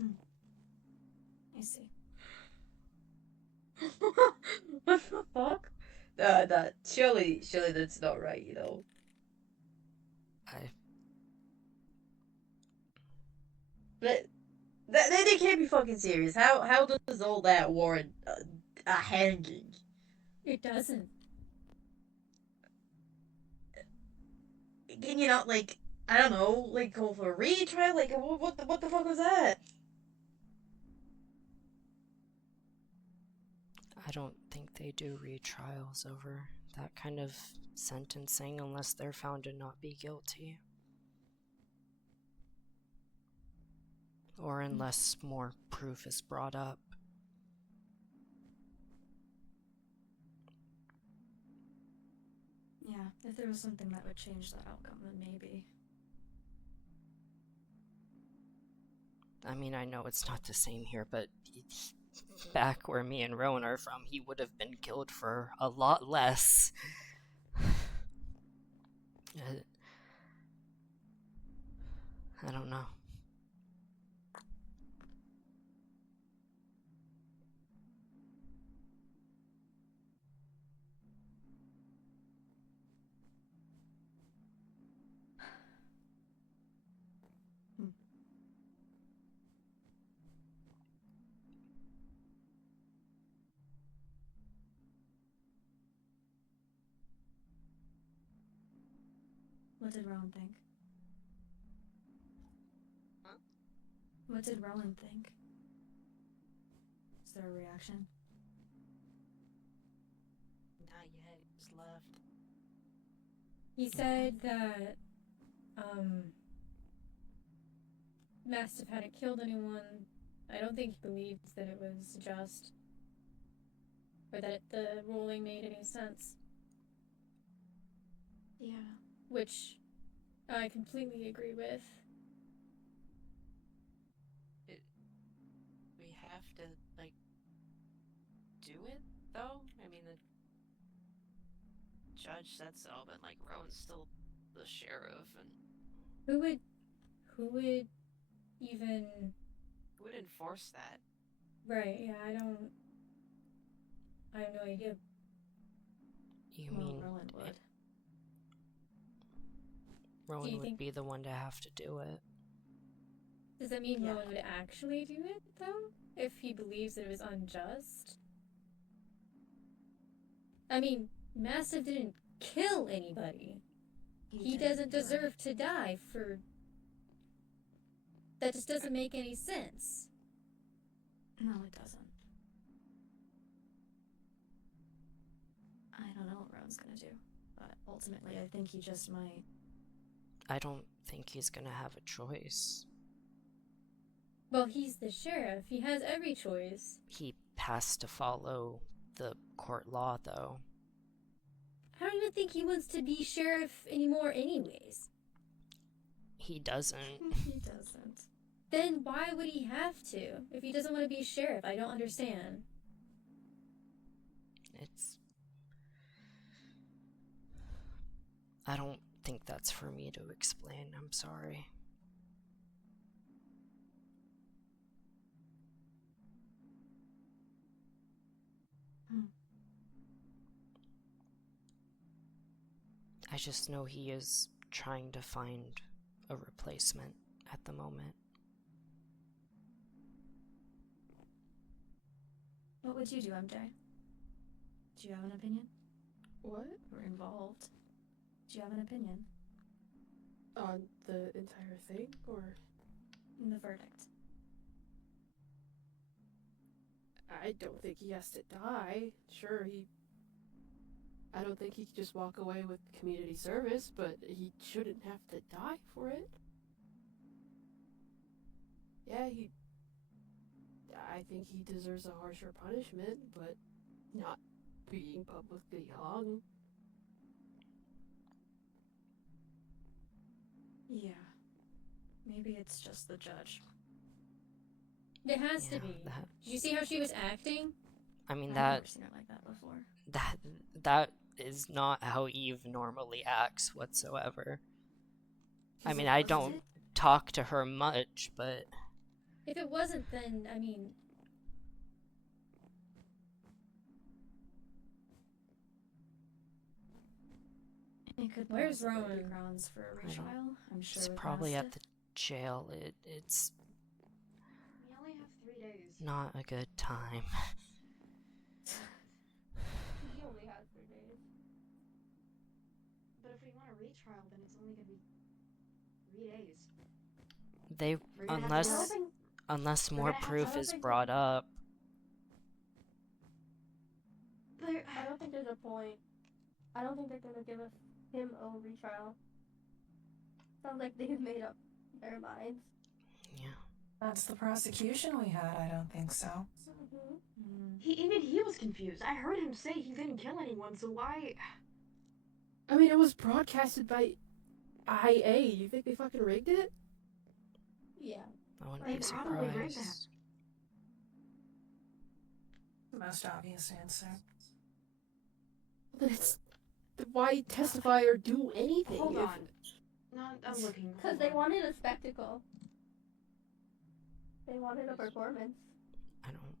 I see. What the fuck? Surely that's not right, you know. I But they can't be fucking serious. How does all that warrant a hanging? It doesn't. Can you not like I don't know, like go for a retrial? Like what the fuck was that? I don't think they do retrials over that kind of sentencing unless they're found to not be guilty. Or unless more proof is brought up. Yeah, if there was something that would change that outcome, then maybe. I mean, I know it's not the same here, but back where me and Rowan are from, he would have been killed for a lot less. I don't know. What did Rowan think? Huh? What did Rowan think? Is there a reaction? Not yet. He's left. He said that, Mastiff hadn't killed anyone. I don't think he believes that it was just. Or that the ruling made any sense. Yeah. Which I completely agree with. We have to like do it though. I mean, the judge said so, but like Rowan's still the sheriff, and Who would even. who would enforce that? Right, yeah, I have no idea. You Well, mean Rowan would. Rowan would be the one to have to do it? Does that mean Yeah. Rowan would actually do it, though? If he believes that it was unjust? I mean, Mastiff didn't kill anybody. He doesn't deserve to die for. That just doesn't make any sense. No, it doesn't. I don't know what Rowan's gonna do, but ultimately I think he just might. I don't think he's gonna have a choice. Well, he's the sheriff. He has every choice. He has to follow the court law, though. I don't even think he wants to be sheriff anymore anyways. He doesn't. He doesn't. Then why would he have to? If he doesn't want to be sheriff, I don't understand. I don't think that's for me to explain. I'm sorry. I just know he is trying to find a replacement at the moment. What would you do, MJ? Do you have an opinion? What? We're involved. Do you have an opinion? On the entire thing, or? In the verdict. I don't think he has to die. Sure, I don't think he could just walk away with community service, but he shouldn't have to die for it. Yeah, I think he deserves a harsher punishment, but not being publicly hung. Yeah. Maybe it's just the judge. It has to be. Did you see how she was acting? I mean, I've never seen her like that before. That is not how Eve normally acts whatsoever. I mean, I don't talk to her much, but If it wasn't, then, I mean... It could Where's possibly be Rowan? grounds for a I don't- retrial. I'm sure It's with probably at the Mastiff. jail. It's We only have 3 days. not a good time. He only has 3 days. But if we want a retrial, then it's only gonna be 3 days. They We're gonna have to unless we're more gonna have to proof have is something- brought up. There- I don't think there's a point. I don't think they're gonna give him a retrial. Sounds like they've made up their minds. Yeah. That's the prosecution we had, I don't think so. Mm-hmm. Even he was confused. I heard him say he didn't kill anyone, so why? I mean, it was broadcasted by IA. You think they fucking rigged it? Yeah. I wouldn't They be probably rigged surprised. The most obvious answer. Then it's why testify or do anything? Hold if- on. No, I'm looking. Because Hold they on. wanted a spectacle. They wanted a performance. I don't.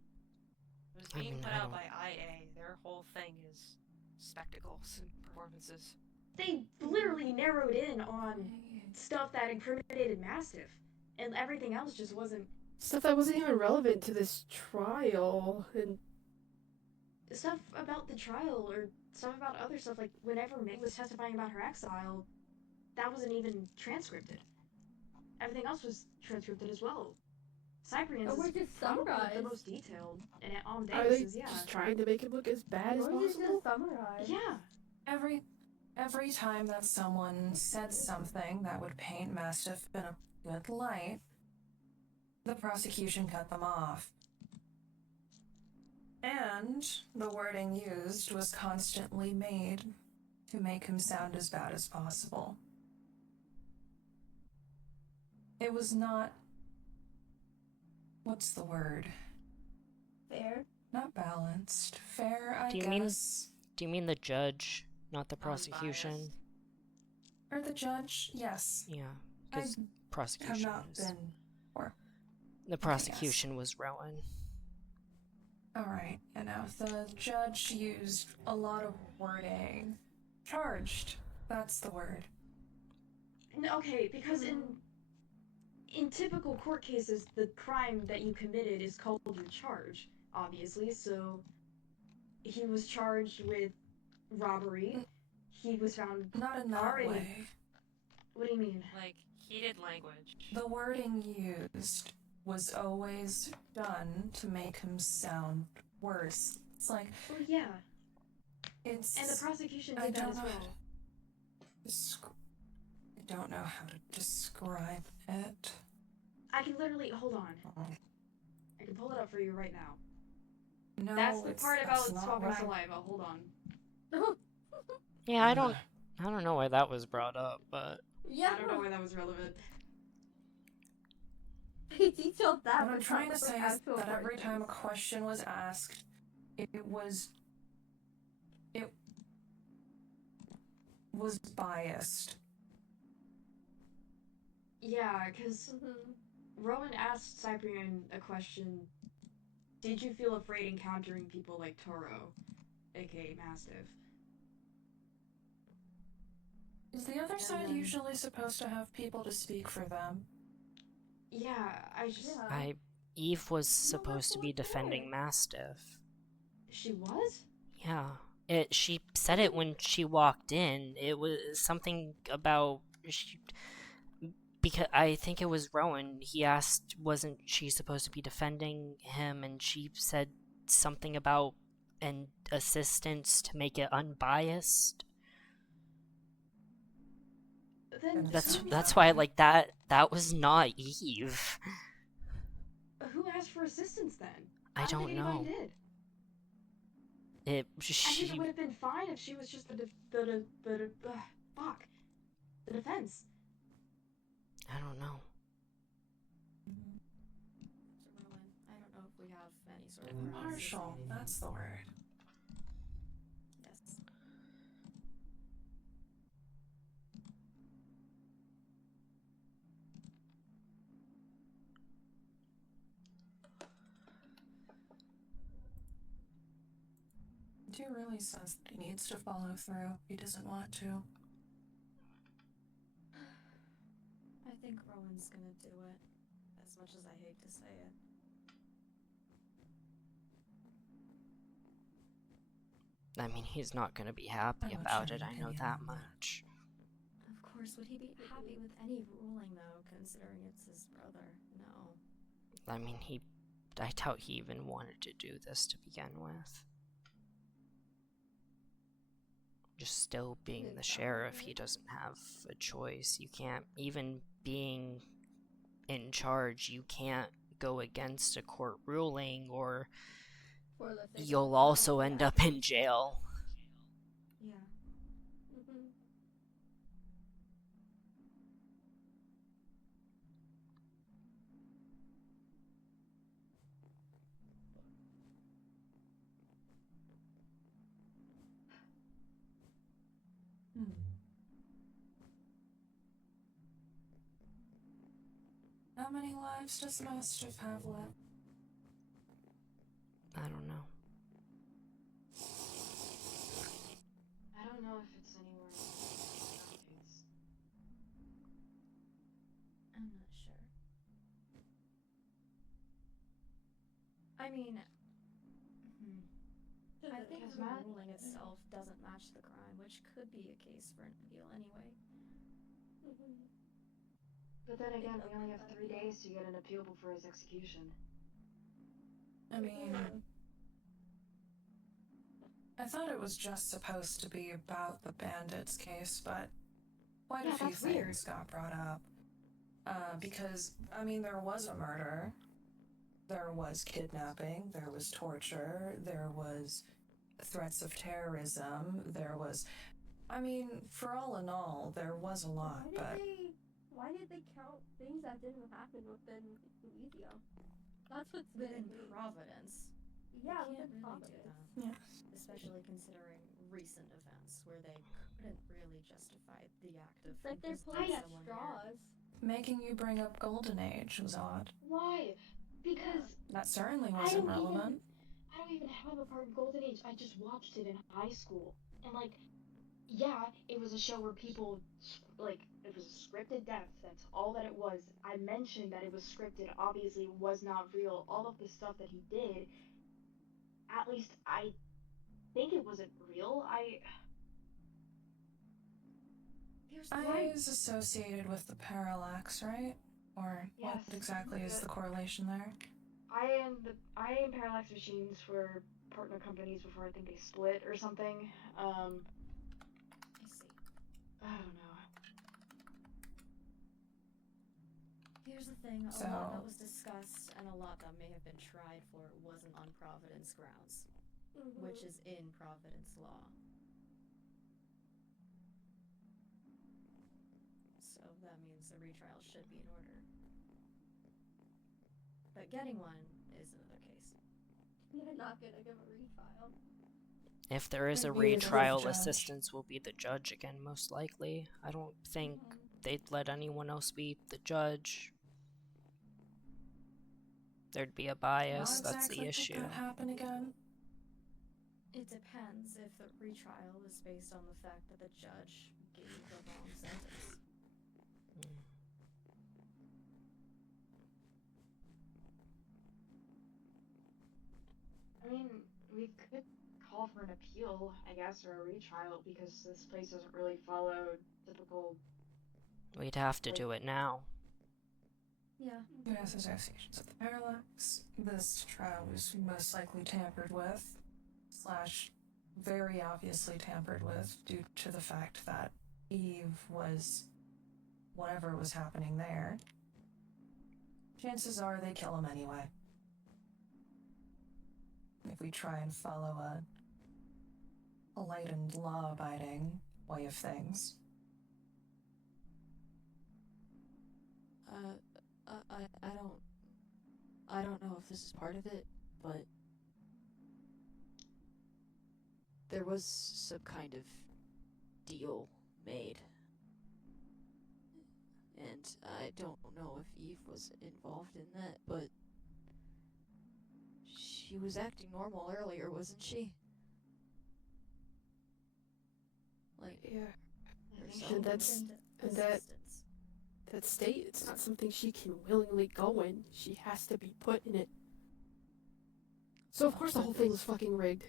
It was I being mean, put I out don't- by IA. Their whole thing is spectacles and performances. They literally narrowed in on stuff that incriminated Mastiff, and everything else just wasn't. Stuff that wasn't even relevant to this trial, and Stuff about the trial or stuff about other stuff, like whenever Meg was testifying about her exile, that wasn't even transcripted. Everything else was transcripted as well. Cyprian's Or was is just probably the summarized. most detailed, and on are they Davis's, yeah. just trying to make it look as bad as Or just possible? summarized. Yeah. Every time that someone said something that would paint Mastiff in a good light, the prosecution cut them off. And the wording used was constantly made to make him sound as bad as possible. It was not... What's the word? Fair. Not balanced. Fair, I Do you mean- guess. Do you mean the judge, not the prosecution? Unbiased. Or the judge, yes. Yeah, I because have prosecution not was been... the prosecution was Rowan. Alright, and now the judge used a lot of wording. Charged. That's the word. Okay, because in typical court cases, the crime that you committed is called your charge, obviously. So he was charged with robbery. He was found. Not in that Already. way. What do you mean? Like, heated language. The wording used was always done to make him sound worse. It's like, Well, yeah, it's... and the prosecution I did that don't as know. well. I don't know how to describe it. I can literally hold on. I can pull it up for you right now. No, That's the part that's about not swapping what I- saliva. Hold on. Yeah, I don't know why that was brought up, but Yeah. I don't know why that was relevant. He detailed that. What I'm but trying not to the say is actual that every part. time a question was asked, it was biased. Yeah, because Rowan asked Cyprian a question. Did you feel afraid encountering people like Toro, aka Mastiff? Is the other side then- usually supposed to have people to speak for them? Yeah, I just. Yeah. Eve was supposed to be what for. defending Mastiff. She was? Yeah. She said it when she walked in. It was something about because I think it was Rowan. He asked, wasn't she supposed to be defending him? And she said something about an assistance to make it unbiased. Then That's why like that was not Eve. who asked for assistance then? I don't think know. anybody did. It I think it would have been fine if she was just the defense. I don't know. Mr. Rowan, I don't know if we have any sort of Partial, that's the word. Yes. Do you really sense that he needs to follow through? He doesn't want to. I think Rowan's gonna do it, as much as I hate to say it. I mean, he's not going to be happy I would about share it, an I know opinion that on that. much. Of course, would he be happy with any ruling, though, considering it's his brother? No. I mean, I doubt he even wanted to do this to begin with. Just still being the sheriff, he doesn't have a choice. You can't, even being in charge, you can't go against a court ruling or For let's say you'll also end up in jail. Yeah. Mm-hmm. How many lives does Mastiff have left? I don't know. I don't know if it's anywhere in the notes. I'm not sure. I mean, I think Because the Matt- ruling itself doesn't match the crime, which could be a case for an appeal anyway. Mm-hmm. But then again, we only have 3 days to get an appeal before his execution. I mean, I thought it was just supposed to be about the bandits case, but quite a Yeah, few that's weird. things got brought up. Because, I mean, there was a murder, there was kidnapping, there was torture, there was threats of terrorism, there was... I mean, for all in all, there was a lot, but... Why did they count things that didn't happen within Louisiana? That's what's Within been Providence. Yeah, You within can't really Providence. do that. Yeah. Especially considering recent events where they couldn't really justify the act of It's like they're imprisoning playing at someone straws. Making you bring up Golden Age was odd. Why? Because That certainly I wasn't don't relevant. I don't even have a part in Golden Age. I just watched it in high school. And like, yeah, it was a show where people, like, it was a scripted death. That's all that it was. I mentioned that it was scripted. Obviously, it was not real. All of the stuff that he did, at least I think it wasn't real. Here's the I thing. is associated with the parallax, right? Or what Yes. exactly is the correlation there? I am Parallax Machines were partner companies before I think they split or something. I see. I don't know. Here's the thing, a So- lot that was discussed and a lot that may have been tried for wasn't on Providence grounds, which is in Providence law. So that means a retrial should be in order. But getting one is another case. They're not gonna give a retrial. If there is a Maybe the retrial, judge. assistance will be the judge again, most likely. I don't think they'd let anyone else be the judge. There'd be a bias, Not that's the exactly issue. Did that happen again? It depends if the retrial is based on the fact that the judge gave the wrong sentence. I mean, we could call for an appeal, I guess, or a retrial because this place doesn't really follow typical. We'd have to do it now. Yeah. U.S. Associations of the Parallax. This trial was most likely tampered with, / very obviously tampered with, due to the fact that Eve was whatever was happening there. Chances are they kill him anyway. If we try and follow a light and law-abiding way of things. I don't know if this is part of it, but there was some kind of deal made. And I don't know if Eve was involved in that, but she was acting normal earlier, wasn't she? like Yeah. I think her she And that's- and that- assistance. That state, it's not something she can willingly go in. She has to be put in it. So of course the whole thing was fucking rigged.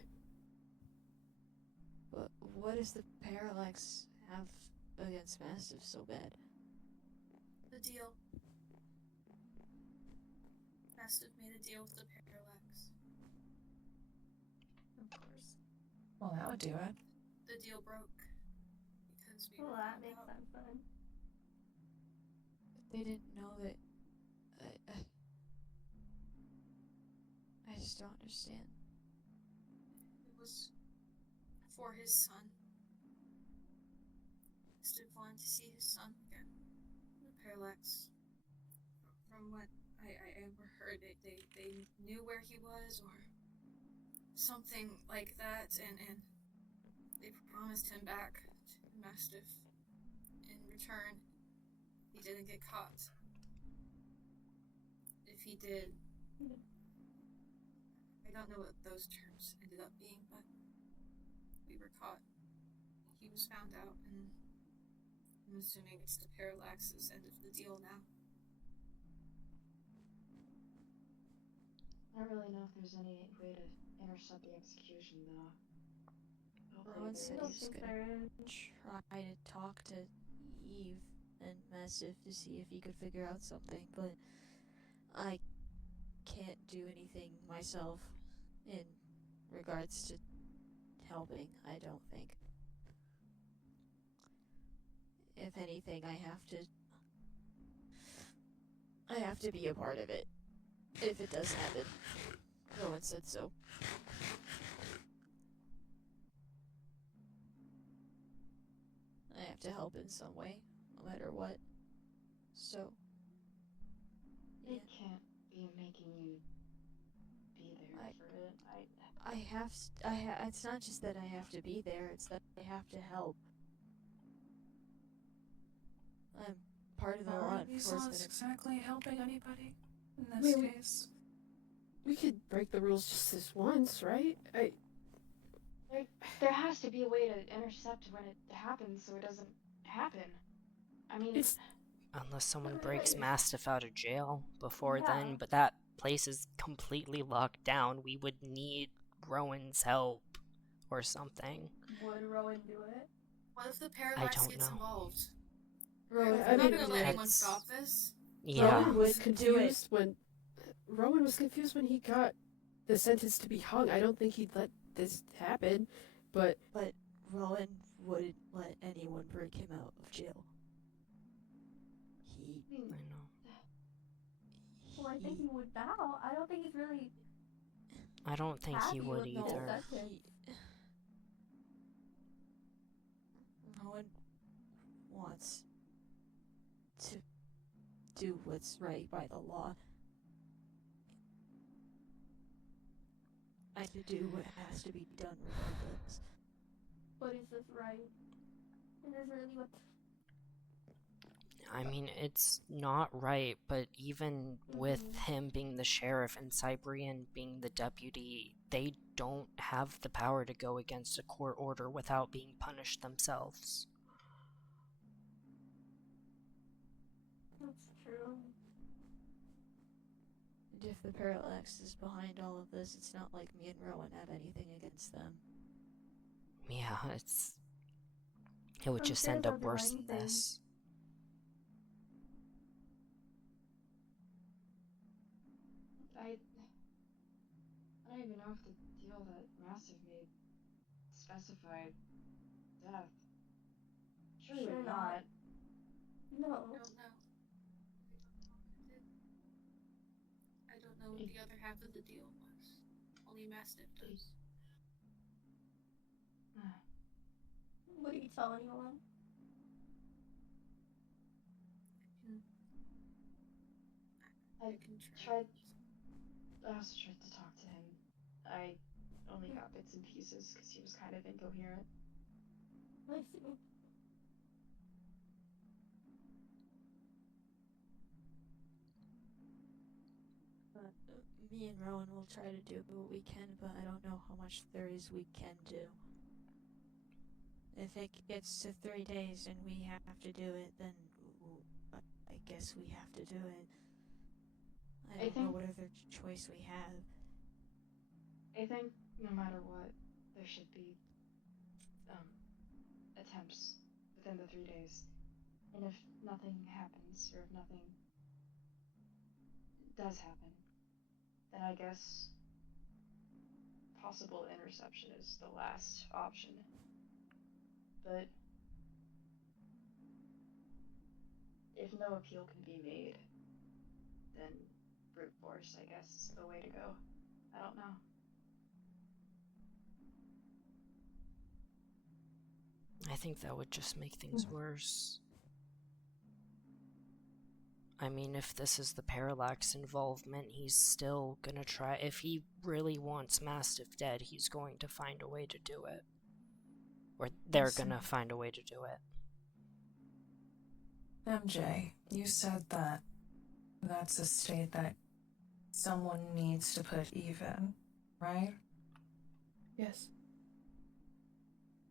But what does the Parallax have against Mastiff so bad? The deal. Mastiff made a deal with the Parallax. Of course. Well, that would do it. The deal broke. Because we Well, were that found makes out. sense then. They didn't know that. I just don't understand. It was for his son. Mastiff wanted to see his son again. The Parallax. From what I overheard, they knew where he was or something like that, and they promised him back to Mastiff. In return, he didn't get caught. If he did, I don't know what those terms ended up being, but we were caught. He was found out, and I'm assuming it's the Parallax's end of the deal now. I don't really know if there's any way to intercept the execution, though. Rowan said I don't he's think gonna there is. try to talk to Eve and Mastiff to see if he could figure out something, but I can't do anything myself in regards to helping, I don't think. If anything, I have to be a part of it. If it does happen. Rowan said so. I have to help in some way, no matter what. So, They can't be making you be there for it. it's not just that I have to be there, it's that I have to help. I'm part of the law Aren't these laws enforcement. exactly helping anybody in I this mean, case? We could break the rules just this once, right? There has to be a way to intercept when it happens so it doesn't happen. I mean, It's Unless someone breaks Mastiff out of jail before Yeah. then, but that place is completely locked down. We would need Rowan's help or something. Would Rowan do it? What if the Parallax don't gets know. involved? Rowan, I I'm not mean, gonna let anyone that's- stop this. Yeah. Rowan was Do it. confused when Rowan was confused when he got the sentence to be hung. I don't think he'd let this happen, but Rowan wouldn't let anyone break him out of jail. I know. Well, I think he would now. I don't think he's really. I don't think he Happy would with the either. sentence. Rowan wants to do what's right by the law. And to do what has to be done regardless. But is this right? Is this really what? I mean, it's not right, but even with him being the sheriff and Cyprian being the deputy, they don't have the power to go against a court order without being punished themselves. That's true. And if the Parallax is behind all of this, it's not like me and Rowan have anything against them. Yeah, it would just end up worse than this. I don't even know if the deal that Massive made specified death. Surely Sure not. No. I don't know. I don't know what the other half of the deal was. Only Mastiff does. Would he tell anyone? I can try. I also tried to talk to him. I only got bits and pieces because he was kind of incoherent. I see. But me and Rowan will try to do what we can, but I don't know how much there is we can do. if it gets to 3 days and we have to do it, then I guess we have to do it. I don't know what other choice we have. I think no matter what, there should be attempts within the 3 days. And if nothing happens, or if nothing does happen, then I guess possible interception is the last option. But if no appeal can be made, then brute force, I guess, is the way to go. I don't know. I think that would just make things worse. I mean, if this is the Parallax involvement, he's still gonna try. If he really wants Mastiff dead, he's going to find a way to do it. Or they're gonna find a way to do it. MJ, you said that that's a state that someone needs to put Eve in, right? Yes.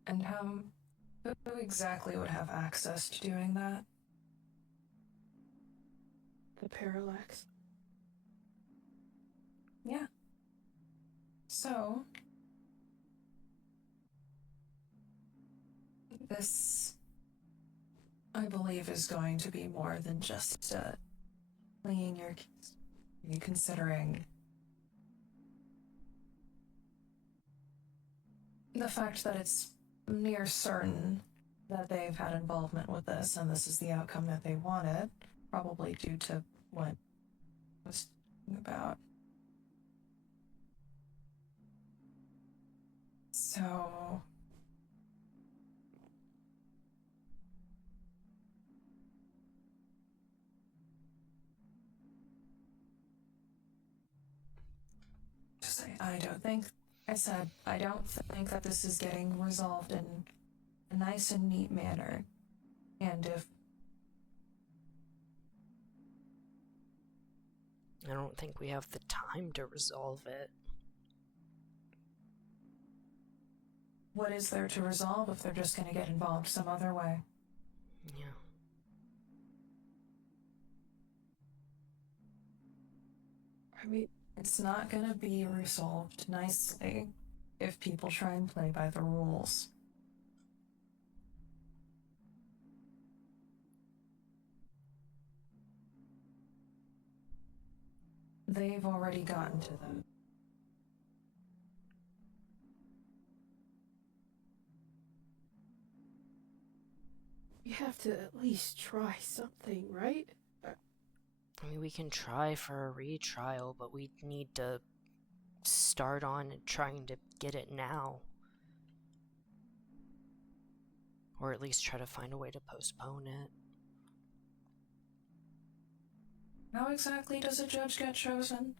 And who exactly would have access to doing that? The Parallax. Yeah. So, this, I believe, is going to be more than just playing your case. Considering the fact that it's near certain that they've had involvement with this, and this is the outcome that they wanted, probably due to what I was talking about. So, I don't think that this is getting resolved in a nice and neat manner. And if I don't think we have the time to resolve it. what is there to resolve if they're just going to get involved some other way? Yeah. I mean, It's not going to be resolved nicely if people try and play by the rules. They've already gotten to them. we have to at least try something, right? I mean, we can try for a retrial, but we need to start on trying to get it now. Or at least try to find a way to postpone it. How exactly does a judge get chosen?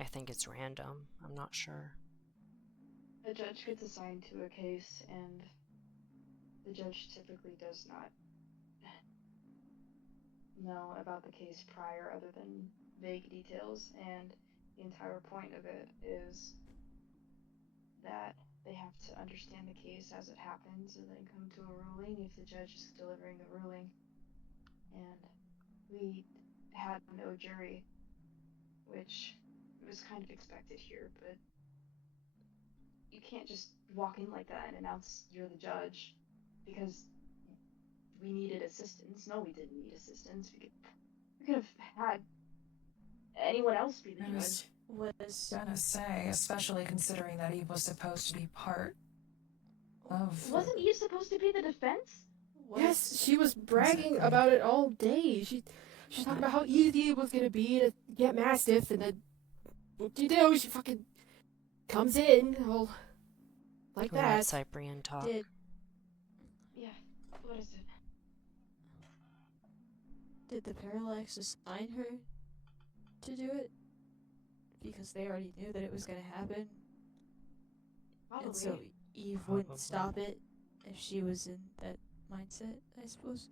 I think it's random. I'm not sure. A judge gets assigned to a case, and the judge typically does not know about the case prior other than vague details, and the entire point of it is that they have to understand the case as it happens and then come to a ruling if the judge is delivering the ruling. And we had no jury, which was kind of expected here, but you can't just walk in like that and announce you're the judge because we needed assistance. No, we didn't need assistance. We could have had anyone else be the judge. Was Gonna say, especially considering that Eve was supposed to be part of. Wasn't Eve supposed to be the defense? Yes, she was bragging Exactly. about it all day. She talked about how easy it was gonna be to get Mastiff, and then what do you do? She fucking comes in all like We're that. at Cyprian talk. Yeah, what is it? Did the Parallax assign her to do it? Because they already knew that it was gonna happen. Probably. And so Eve Probably. wouldn't stop it if she was in that mindset, I suppose.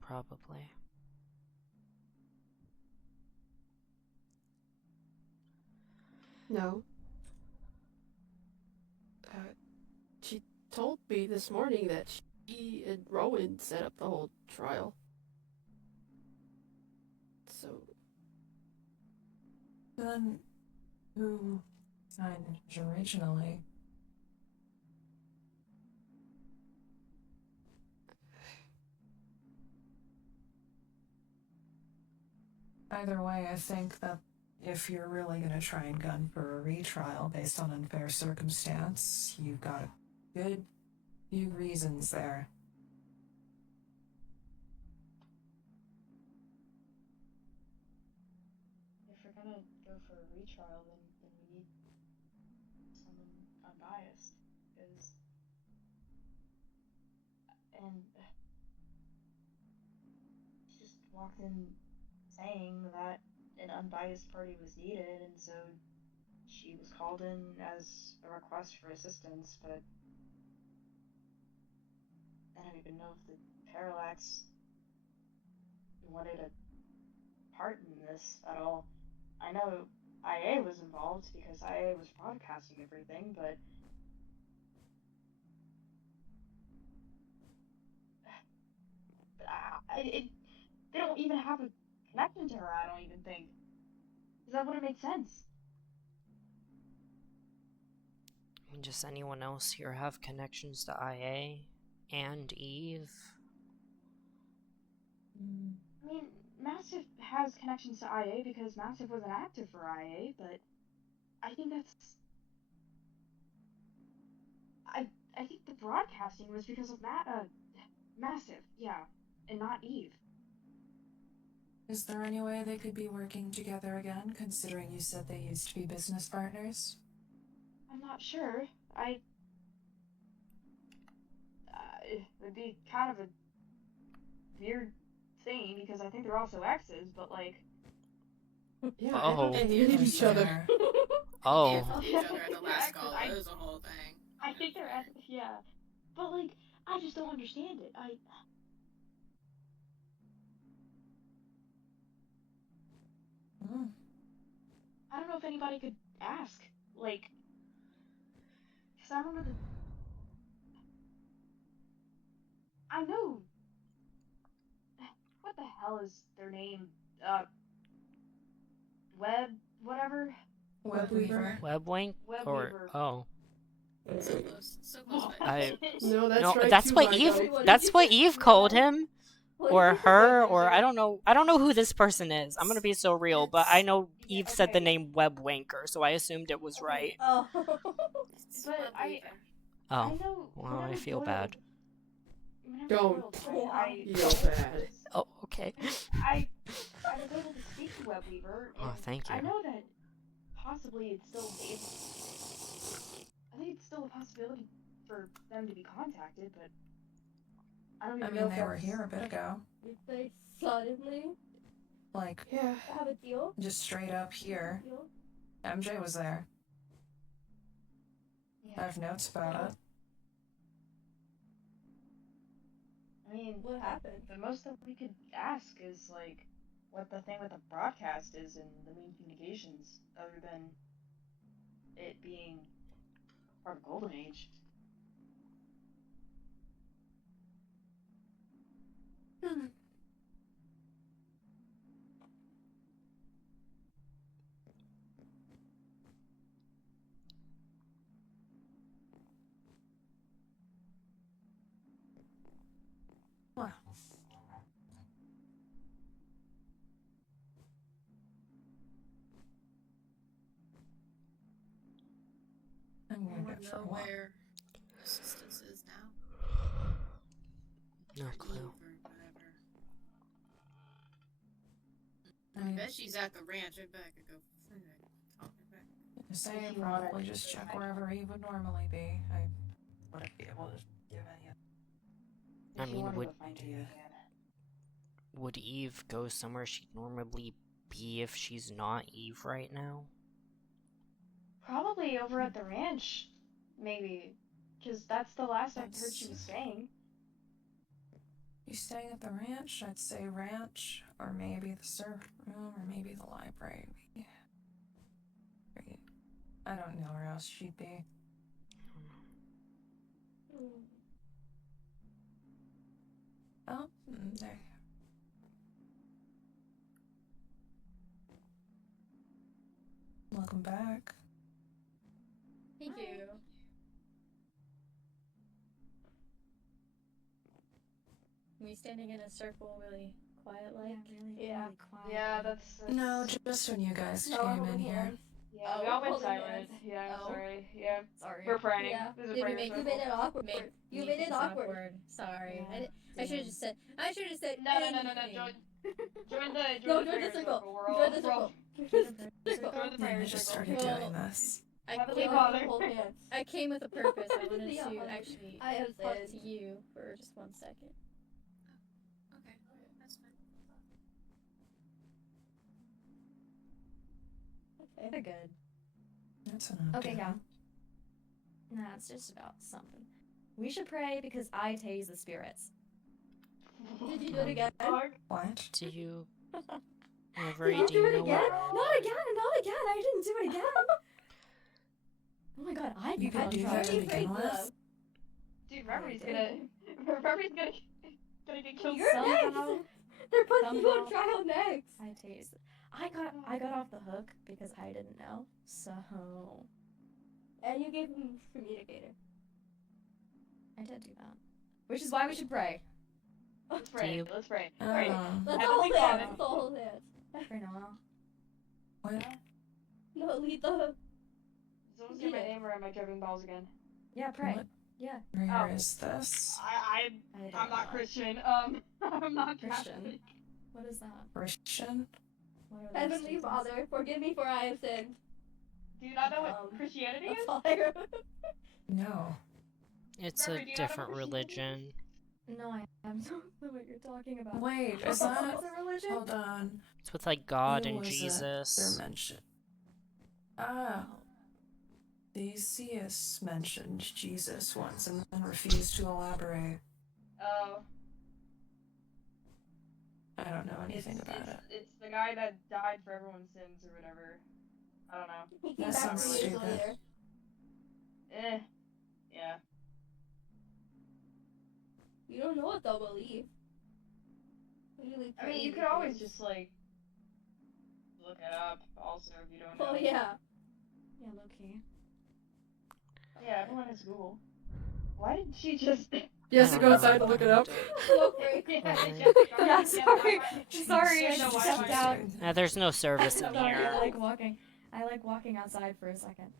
Probably. No. She told me this morning that she and Rowan set up the whole trial. So, Then, who signed originally? Either way, I think that if you're really gonna try and gun for a retrial based on unfair circumstance, you've got a good few reasons there. If we're gonna go for a retrial, then we need someone unbiased. And she just walked in saying that an unbiased party was needed, and so she was called in as a request for assistance, but I don't even know if the Parallax wanted a part in this at all. I know IA was involved because IA was broadcasting everything, but they don't even have a connection to her, I don't even think. Because that wouldn't make sense. I mean, does anyone else here have connections to IA and Eve? I mean, Massive has connections to IA because Massive was an actor for IA, but I think that's... I think the broadcasting was because of Massive, yeah, and not Eve. Is there any way they could be working together again, considering you said they used to be business partners? I'm not sure. It would be kind of a weird thing because I think they're also exes, but like... yeah, Oh. they hated each other. Oh. They each other at the last Yeah, call. 'cause It was a whole thing. I think they're exes, yeah. But like, I just don't understand it. I don't know if anybody could ask, like, because I remember I know. What the hell is their name? Web, whatever? Webweaver. Webwink? Or Webweaver. Oh. So close. So close. No, that's No, right. that's too, what my Eve. guy. That's what Eve called him, or her, or I don't know. I don't know who this person is. I'm gonna be so real, but I know Eve said the name Webwinker, so I assumed it was right. Oh. But I Oh, know. well, I whenever feel Doyle- bad. Whenever Don't Doyle died, I feel bad. Oh, okay. I was able to speak to Webweaver, and Oh, thank you. I know that possibly I think it's still a possibility for them to be contacted, but I don't I even mean, know if they were that's... here a bit ago. Did they suddenly Like, Yeah. have a deal? just straight up here. Deal? MJ was there. I Yeah. have notes about it. I mean, What happened? the most that we could ask is, like, what the thing with the broadcast is and the main communications, other than it being part of Golden Age. Well, I'm gonna Anyone go for a know walk. where assistance is now? No Or clue. Eve or whatever. I I mean, bet she's at the ranch. I bet I could go talk to her. I say If you probably wanted- just check wherever Eve would normally be. I wouldn't be able to give any I If you mean, want to would go find her, you can. would Eve go somewhere she'd normally be if she's not Eve right now? Probably over at the ranch, maybe, because that's the last I heard she was staying. You staying at the ranch? I'd say ranch, or maybe the servant room, or maybe the library. I don't know where else she'd be. Oh, there. Welcome back. Thank you. We standing in a circle, really quiet, like. Really quiet. Yeah, that's No, just when you guys came in here. yeah. We all went holding silent. hands. Yeah, Oh. sorry. Yeah, Sorry. we're praying. Yeah. This is a Did we prayer make circle. You made it awkward. You made it things awkward. Sorry. Yeah, I should have just said. I should have said. No. anything. Join the No, prayer join the circle. We're all Join the we're all- circle. Join the Yeah, prayer I just circle. started Well, doing this. I Heavenly came, Father. Hold hands. I came with a purpose. I wanted Yeah, to actually I have talk said. to you for just 1 second. Okay, that's fine. They're good. That's enough. Okay, yeah. Nah, it's just about something. We should pray because I tase the spirits. Did you do it again? What? Do you... Did Avery, you do do you it know again? what... Not again! Not again! I didn't do it again! Oh my god, I You could do that to begin with. Dude, Revery's gonna get killed. You're Somehow- next. They're putting you on somehow- trial next. I tased. I got off the hook because I didn't know. So And you gave him communicator. I did do that. Which is why we should pray. Let's pray. you- Let's pray. Oh. Alright. Let's Heavenly all hold Father. hands. Let's all hold hands. For now. What? No, lead the. Someone's get my name or am I jumping balls again? Yeah, pray. What? Yeah. Where Oh. is this? I don't I'm not know. Christian. I'm not Christian. Catholic. What is that? Christian? What are those Heavenly statements? Father, forgive me for I have sinned. Do you not know what Um, Christianity That's is? all I wrote. No. It's Reverie, a do you know different what religion. No, I have no clue what you're talking about. Wait, is that... What's a religion? Hold on. It's with like God Who and was it? Jesus. They're mentioned. Ah. Theseus mentioned Jesus once and then refused to elaborate. Oh. I don't know anything about it. It's the guy that died for everyone's sins or whatever. I don't know. He came That back sounds 2 years stupid. later. Yeah. You don't know what they'll believe. Usually I mean, you could always just, like, look it up also if you don't know. Oh yeah. Yeah, low key. Yeah, everyone has Google. Why did she just... He has to go outside to look it up. Go break. Yeah, Yeah, sorry. Sorry, I Yeah, no, just why- stepped why- out. There's no service in Sorry, here. I like walking outside for a second.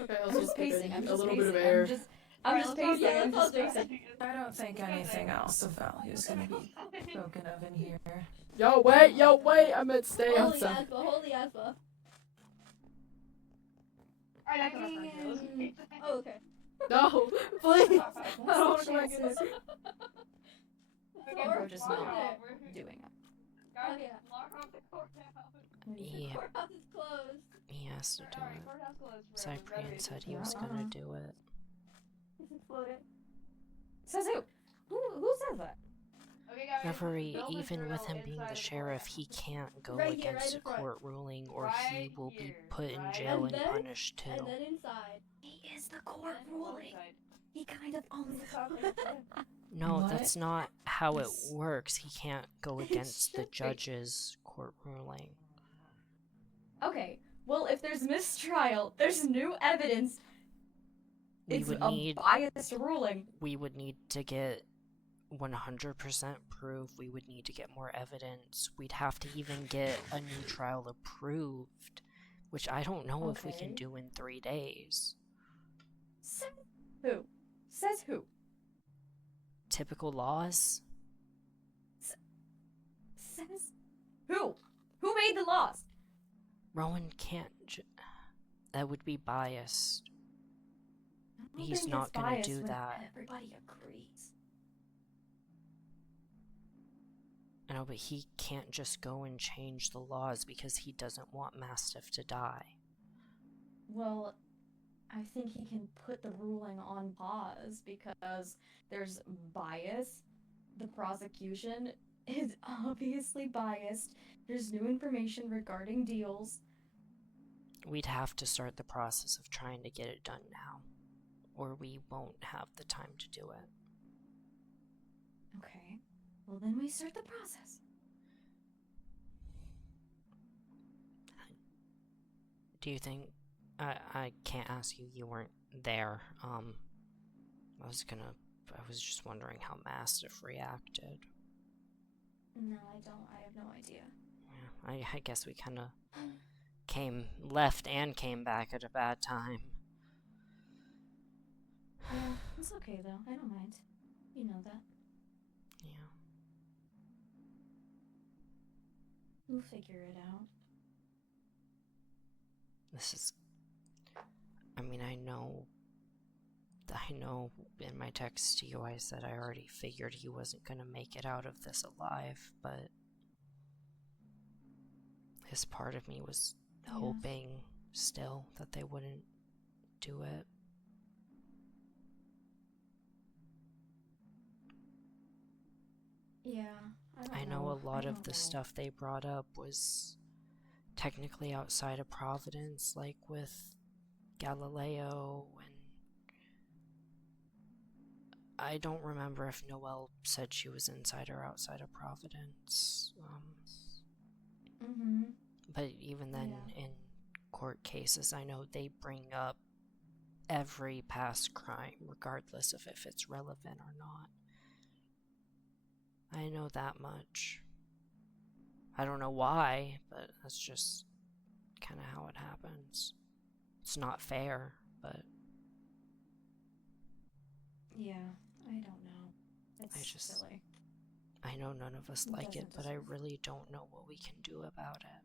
Okay, I'm also just skipping pacing. I'm a just little pacing. bit of air. I'm Alright, just let's pacing. go. I'm just Yeah, let's pacing. I don't think anything else of value is gonna be spoken of in here. Yo, wait! I meant stay Holy outside. asthma, holy asthma. Alright, that's enough time here. Let's keep Oh, okay. No, please. I don't want to go back in Chances. there. Okay, We're just lock not off. We're- doing it. Guys, Oh, yeah. lock off the courthouse. Yeah, Courthouse is closed. he has to do Alright, it. courthouse closed forever. Cyprian said he Yeah. was gonna do it. It's exploded. Says who? Who says that? Okay, guys. Referee, build a even with drill him being inside the the sheriff, courthouse. he can't go Right here, against right a in front. court ruling or he Right will be here, put in right jail And and then- punished too. And then inside. He is the court And on the ruling. side. He kind of owns It's all good. No, What? that's not how it This- works. He can't go against the judge's court ruling. Okay, well, if there's mistrial, there's new evidence. We It's would a need biased ruling. we would need to get 100% proof. We would need to get more evidence. We'd have to even get a new trial approved, which I don't know if we can Okay. do in 3 days. Says who? Says who? Typical laws? Says who? Who made the laws? Rowan can't. That would be biased. I don't He's think not it's gonna biased do when that. Everybody agrees. I know, but he can't just go and change the laws because he doesn't want Mastiff to die. Well, I think he can put the ruling on pause because there's bias. The prosecution is obviously biased. There's new information regarding deals. We'd have to start the process of trying to get it done now. or we won't have the time to do it. Okay. Well, then we start the process. Do you think... I can't ask you, you weren't there. I was just wondering how Mastiff reacted. No, I don't. I have no idea. Yeah, I guess we kind of left and came back at a bad time. Yeah, it's okay though. I don't mind. You know that. Yeah. We'll figure it out. This is... I mean, I know in my text to you I said I already figured he wasn't gonna make it out of this alive, but this part of me was hoping still that they wouldn't do it. Yeah, I know a lot of the stuff they brought up was technically outside of Providence, like with Galileo, and I don't remember if Noelle said she was inside or outside of Providence. But even then, in court cases, I know they bring up every past crime, regardless of if it's relevant or not. I know that much. I don't know why, but that's just kind of how it happens. It's not fair, but... Yeah, I don't know. It's silly. I know none of us like it, but I really don't know what we can do about it.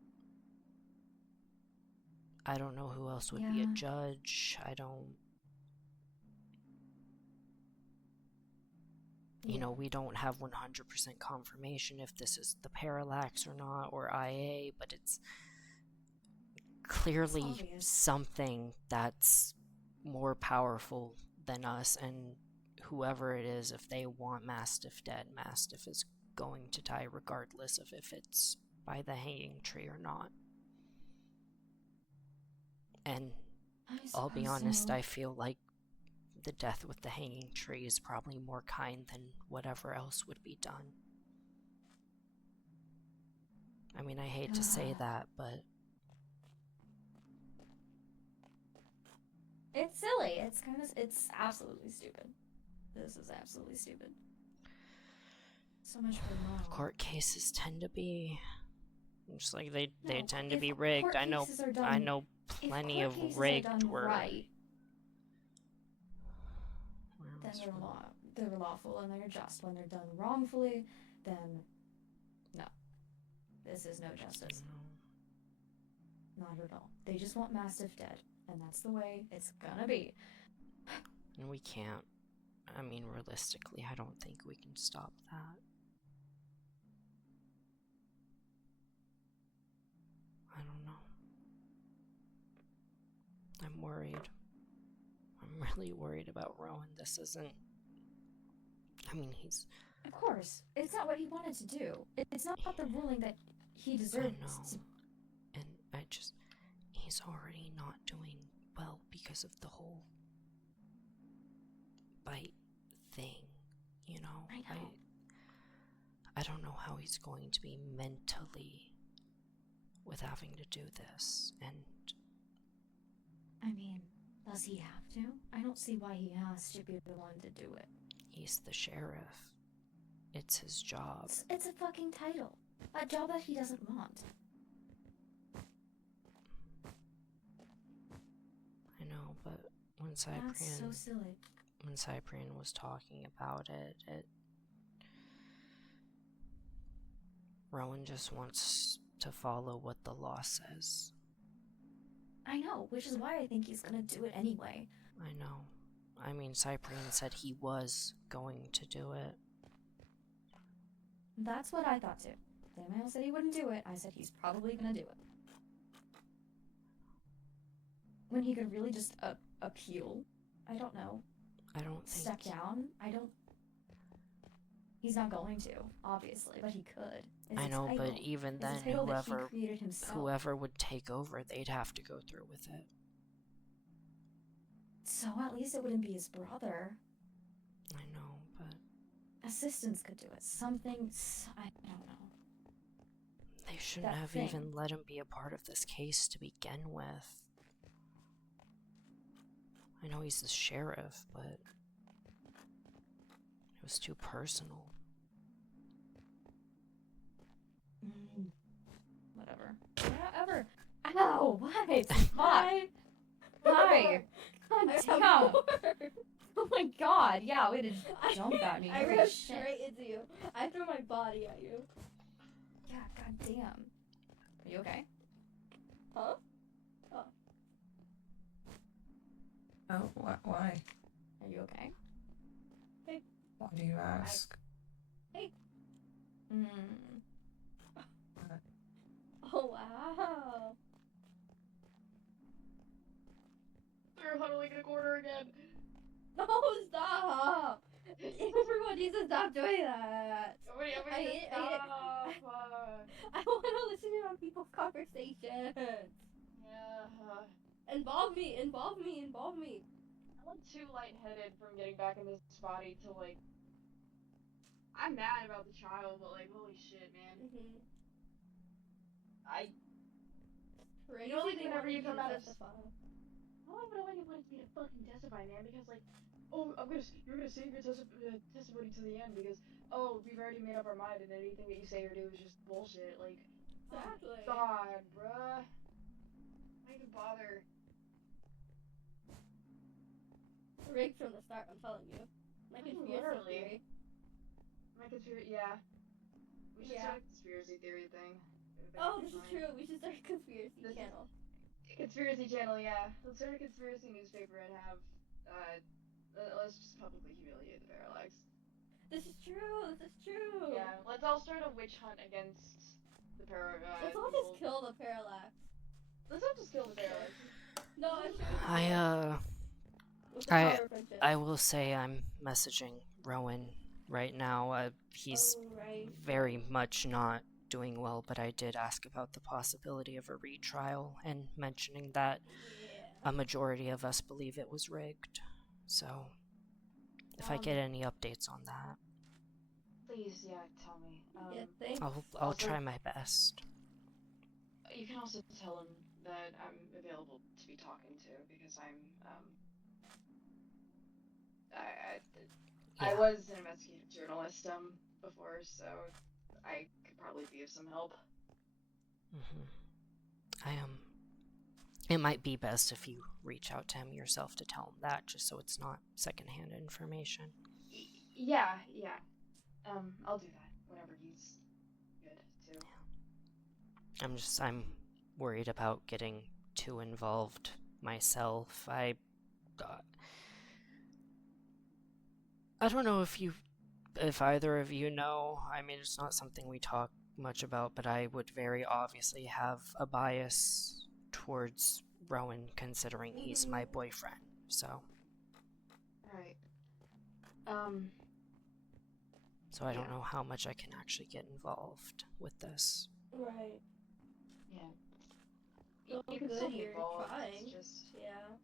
I don't know who else would be a judge. I don't... You know, we don't have 100% confirmation if this is the Parallax or not, or IA, but it's clearly something that's more powerful than us, and whoever it is, if they want Mastiff dead, Mastiff is going to die regardless of if it's by the hanging tree or not. And I'll be honest, I feel like the death with the hanging tree is probably more kind than whatever else would be done. I mean, I hate to say that, but... It's silly. It's absolutely stupid. This is absolutely stupid. So much for Mom. Court cases tend to be... Just like they tend to be rigged. I know plenty of rigged were... Right, then they're lawful and they're just. When they're done wrongfully, then no. This is no justice. Not at all. They just want Mastiff dead, and that's the way it's gonna be. And we can't. I mean, realistically, I don't think we can stop that. I don't know. I'm worried. I'm really worried about Rowan. This isn't... I mean, he's... Of course. It's not what he wanted to do. It's not the ruling that he deserves. I know. And I just... He's already not doing well because of the whole bite thing, you know? I know. I don't know how he's going to be mentally with having to do this, and... I mean, does he have to? I don't see why he has to be the one to do it. He's the sheriff. It's his job. It's a fucking title. A job that he doesn't want. I know, but when Cyprian... That's so silly. When Cyprian was talking about it... Rowan just wants to follow what the law says. I know, which is why I think he's gonna do it anyway. I know. I mean, Cyprian said he was going to do it. That's what I thought too. Samuel said he wouldn't do it. I said he's probably gonna do it. When he could really just appeal. I don't know. I don't think... Step down? He's not going to, obviously, but he could. I know, but even then, whoever would take over, they'd have to go through with it. So at least it wouldn't be his brother. I know, but Assistants could do it. Something. I don't know. they shouldn't That have thing. even let him be a part of this case to begin with. I know he's the sheriff, but it was too personal. Whatever. Whatever. Ow! What? Hi. Hi. God damn. Oh my god. Yeah, way to jump at me. I Holy ran shit. straight into you. I threw my body at you. Yeah, god damn. Are you okay? Huh? Oh, why? Are you okay? Why do you ask? Hmm. Oh wow. They're huddling in a corner again. No, stop! Everyone needs to stop doing that. Nobody ever I needs hate to it. stop. I want to listen in on people's conversations. Yeah. Involve me, involve me, involve me. I'm too lightheaded from getting back in this body to like. I'm mad about the child, but like, holy shit, man. Crazy You know, like, they whenever wanted you come out of. testify. I don't even know why they wanted me to fucking testify, man. Because like, oh, you're gonna save your testimony to the end because we've already made up our mind and anything that you say or do is just bullshit. Like, Exactly. oh, God, bruh. Why even bother? Rigged from the start, I'm telling you. My conspiracy Literally. theory. Yeah. We should Yeah. start a conspiracy theory thing. Oh, this is true. We should start a conspiracy channel. Conspiracy channel, yeah. Let's start a conspiracy newspaper and have, let's just publicly humiliate the Parallax. This is true. This is true. Yeah, let's all start a witch hunt against the Let's all just kill the Parallax. Let's all just kill the Parallax. No, I should. With the power of friendship. I will say I'm messaging Rowan right now. He's very much not doing well, but I did ask about the possibility of a retrial and mentioning that a majority of us believe it was rigged. So, if I get any updates on that, please, yeah, tell me. Thanks. I'll try my best. You can also tell him that I'm available to be talking to because I was an investigative journalist before, so I could probably be of some help. It might be best if you reach out to him yourself to tell him that, just so it's not secondhand information. Yeah. I'll do that whenever he's good too. I'm worried about getting too involved myself. I don't know if either of you know. I mean, it's not something we talk much about, but I would very obviously have a bias towards Rowan, considering he's my boyfriend. So. Right. So I don't know how much I can actually get involved with this. Right. Yeah. You can still be involved. It's just yeah.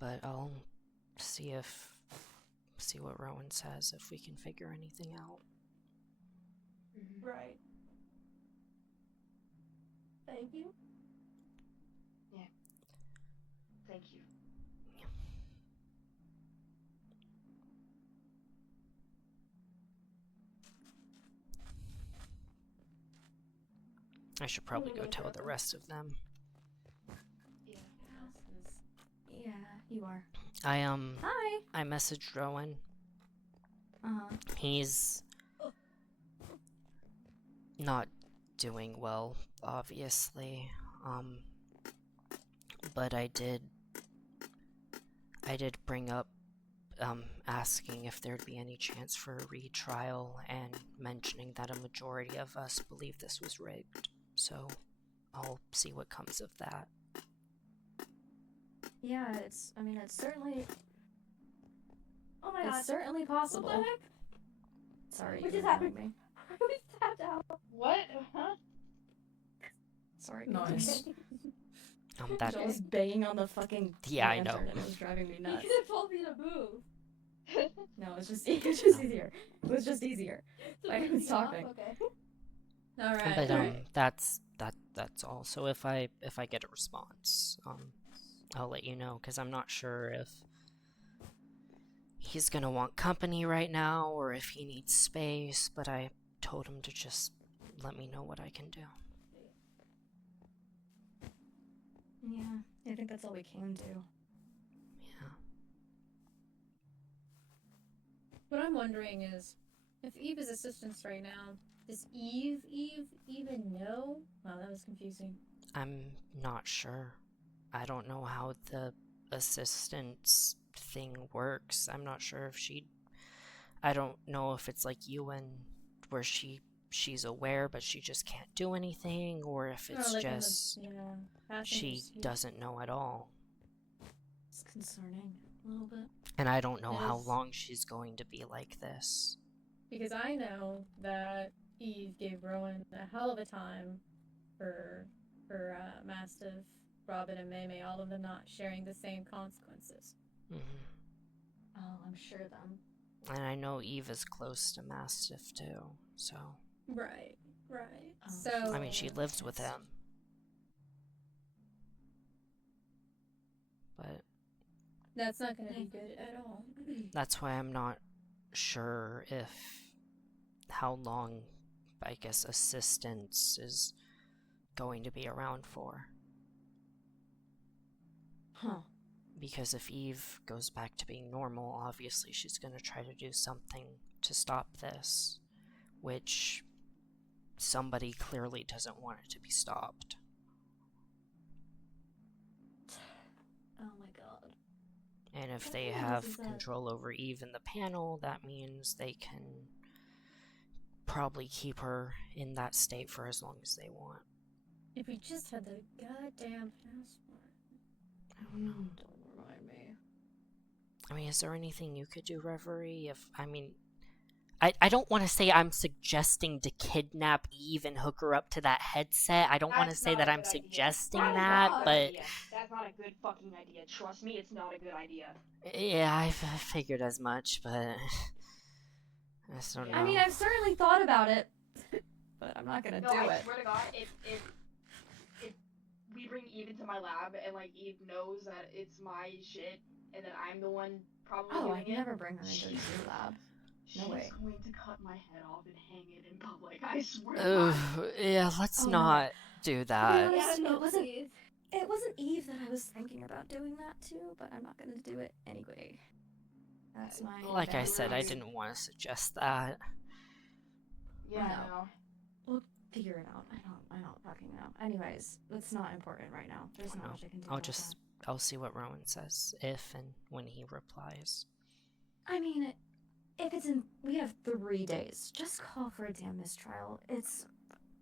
But I'll see what Rowan says, if we can figure anything out. Right. Thank you. Yeah. Thank you. I should probably go tell the rest of them. Yeah, you are. Hi. I messaged Rowan. He's not doing well, obviously. But I did bring up asking if there'd be any chance for a retrial and mentioning that a majority of us believe this was rigged. So I'll see what comes of that. Yeah, it's certainly... Oh my god. It's certainly possible. What the heck? Sorry, What you just were happened? ignoring me. We tapped out. What? Huh? Sorry. Nice. That Joel was banging on the fucking Yeah, I know. lantern and it was driving me You nuts. could have told me to move. No, it was just easier. It was just easier. To Like, piss who's me off? talking? Okay. Alright. But alright. that's all. So if I get a response, I'll let you know, because I'm not sure if he's gonna want company right now or if he needs space, but I told him to just let me know what I can do. Yeah, I think that's all we can do. Yeah. What I'm wondering is, if Eve is assistance right now, does Eve even know? Wow, that was confusing. I'm not sure. I don't know how the assistance thing works. I'm not sure if I don't know if it's like you and where she's aware but she just can't do anything, or if it's like just she doesn't know at all. It's concerning a little bit. And I don't know It how is. long she's going to be like this. Because I know that Eve gave Rowan a hell of a time for Mastiff, Robin, and Maymay, all of them not sharing the same consequences. Mm-hmm. Oh, I'm sure then. And I know Eve is close to Mastiff too, so... Right. Oh, So... I mean, she lives with him. But... That's not gonna be good at all. That's why I'm not sure how long, I guess, assistance is going to be around for. Huh. Because if Eve goes back to being normal, obviously she's going to try to do something to stop this, which somebody clearly doesn't want it to be stopped. Oh my god. And if What they kind of have news is that? control over Eve in the panel, that means they can probably keep her in that state for as long as they want. If we just had the goddamn passport. I don't know. Don't remind me. I mean, is there anything you could do, Reverie? I don't want to say I'm suggesting to kidnap Eve and hook her up to that headset. I don't want to say that I'm suggesting that, but... That's not a good fucking idea. Trust me, it's not a good idea. Yeah, I figured as much, but... I just don't know. I mean, I've certainly thought about it, but I'm not gonna No, do I it. swear to God, if we bring Eve into my lab and like Eve knows that it's my shit and that I'm the one probably Oh, doing I'd it, never bring her into your lab. she's No way. going to cut my head off and hang it in public. I swear to Ugh, God. yeah, let's Oh, not do that. To be honest, no, it wasn't. please. It wasn't Eve that I was thinking about doing that to, but I'm not gonna do it anyway. That's my. Like I bad said, I choice. didn't want to suggest that. Yeah, I I know. know. We'll figure it out. I don't fucking know. Anyways, it's not important right now. There's not No, much I can do. I'll see what Rowan says, if and when he replies. I mean, if it's in, we have 3 days. Just call for a damn mistrial. It's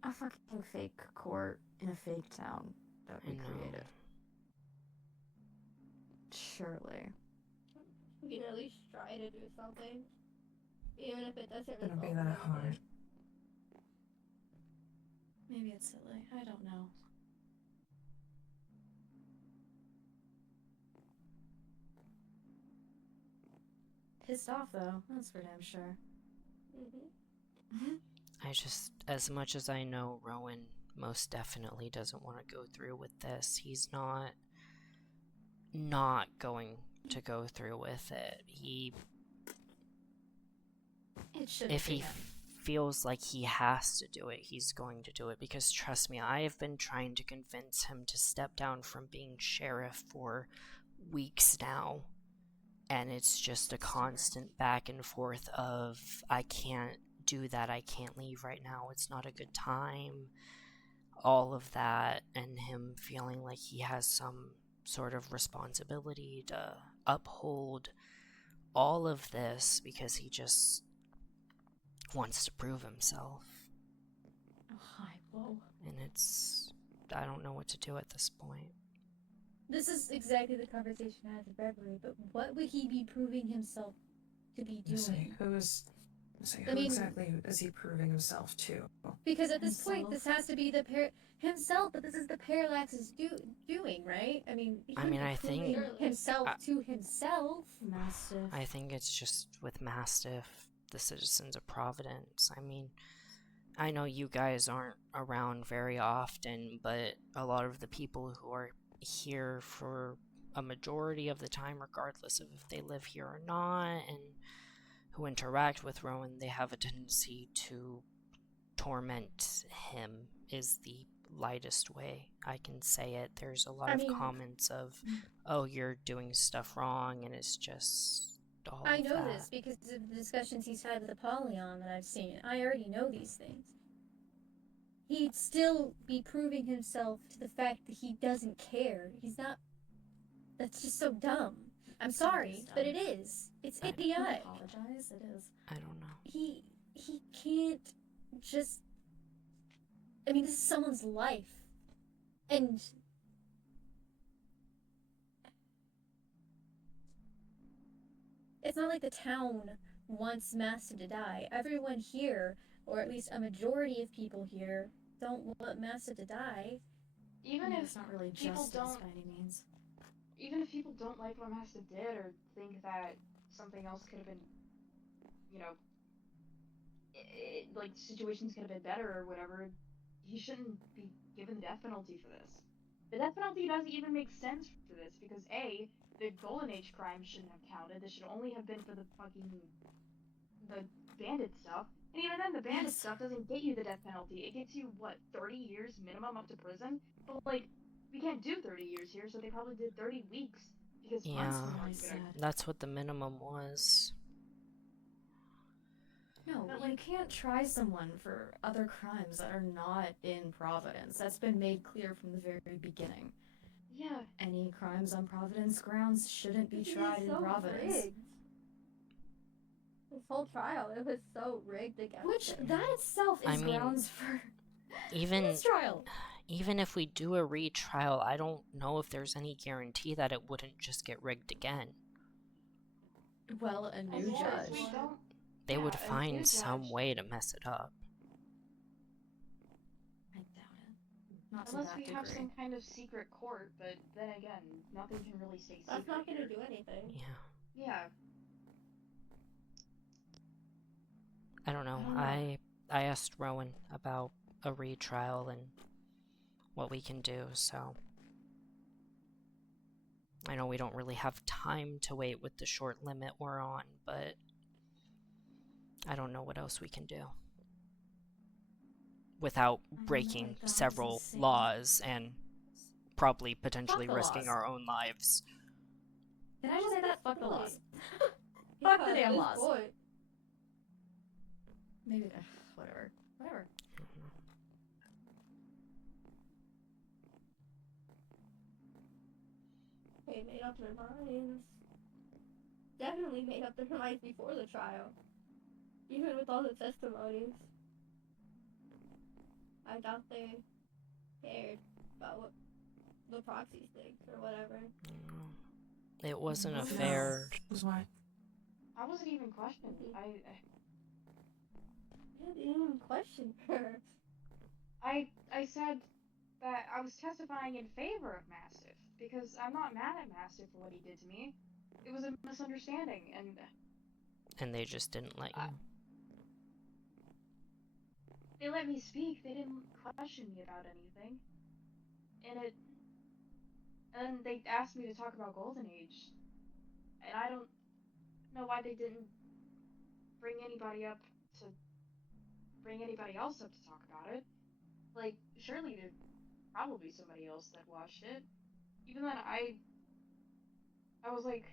a fucking fake court in a fake town that we I know. created. Surely. We can at least try to do something. Even if it doesn't Gonna be result in that hard. anything. Maybe it's silly. I don't know. Pissed off though. That's for damn sure. I just, as much as I know Rowan most definitely doesn't want to go through with this, he's not going to go through with it. It should If be he him. feels like he has to do it, he's going to do it, because trust me, I have been trying to convince him to step down from being sheriff for weeks now, and it's just a constant back and forth of, I can't do that, I can't leave right now, it's not a good time, all of that, and him feeling like he has some sort of responsibility to uphold all of this because he just wants to prove himself. Oh, hi, whoa. And I don't know what to do at this point. This is exactly the conversation I had with Beverly, but what would he be proving himself to be Let's see, doing? So I who mean- exactly is he proving himself to? Because at this point, Himself. this has to be the himself, but this is the Parallax's doing, right? I mean, he I mean, wouldn't I be think- proving himself I- to himself. Mastiff. I think it's just with Mastiff, the citizens of Providence. I mean, I know you guys aren't around very often, but a lot of the people who are here for a majority of the time, regardless of if they live here or not, and who interact with Rowan, they have a tendency to torment him, is the lightest way I can say it. There's a lot I of mean- comments of, oh, you're doing stuff wrong, and it's just all I of know that. this because of the discussions he's had with Apollyon that I've seen. I already know these things. He'd still be proving himself to the fact that he doesn't care. He's not. That's just so dumb. I'm sorry, dumb. but it is. It's I- I idiotic. apologize. It is. I don't know. He can't just. I mean, this is someone's life, and it's not like the town wants Mastiff to die. Everyone here, or at least a majority of people here, don't want Mastiff to die. Even Yeah, if it's not really people justice don't- by any means. even if people don't like what Mastiff did or think that something else could have been, you know, like situations could have been better or whatever, he shouldn't be given the death penalty for this. The death penalty doesn't even make sense for this because A, the Golden Age crimes shouldn't have counted. This should only have been for the bandit stuff. And even then, the bandit Yes. stuff doesn't get you the death penalty. It gets you, what, 30 years minimum up to prison? But, like, we can't do 30 years here, so they probably did 30 weeks. Because Yeah. months That's is really hard to get sad. That's what the minimum was. No, But, you like- can't try someone for other crimes that are not in Providence. That's been made clear from the very beginning. Yeah. Any crimes on Providence grounds shouldn't be He tried is in so Providence. rigged. This whole trial, it was so rigged against Which, him. that itself is I mean, grounds for Even this trial. even if we do a retrial, I don't know if there's any guarantee that it wouldn't just get rigged again. Well, a As new long as we judge. don't- They Yeah, would a new find some judge. way to mess it up. I doubt it. Not to Unless that we degree. have some kind of secret court, but then again, nothing can really stay secret. That's not gonna here. do anything. Yeah. Yeah. I don't know. I don't know. I asked Rowan about a retrial and what we can do, so I know we don't really have time to wait with the short limit we're on, but I don't know what else we can do without I know, breaking like, that was several insane. laws and probably potentially the risking laws. our own lives. Can I just say that? Fuck the Really? laws. Yeah, Fuck the at damn this laws. point. Maybe, whatever. Whatever. They made up their minds. Definitely made up their minds before the trial. Even with all the testimonies. I doubt they cared about what the proxies think or whatever. It wasn't a No. fair. Was why? I wasn't even questioned. I didn't even question her. I said that I was testifying in favor of Mastiff because I'm not mad at Mastiff for what he did to me. It was a misunderstanding, and They just didn't let you. they let me speak. They didn't question me about anything. And then they asked me to talk about Golden Age, and I don't know why they didn't bring anybody else up to talk about it. Like, surely there'd probably somebody else that watched it. Even then, I was like,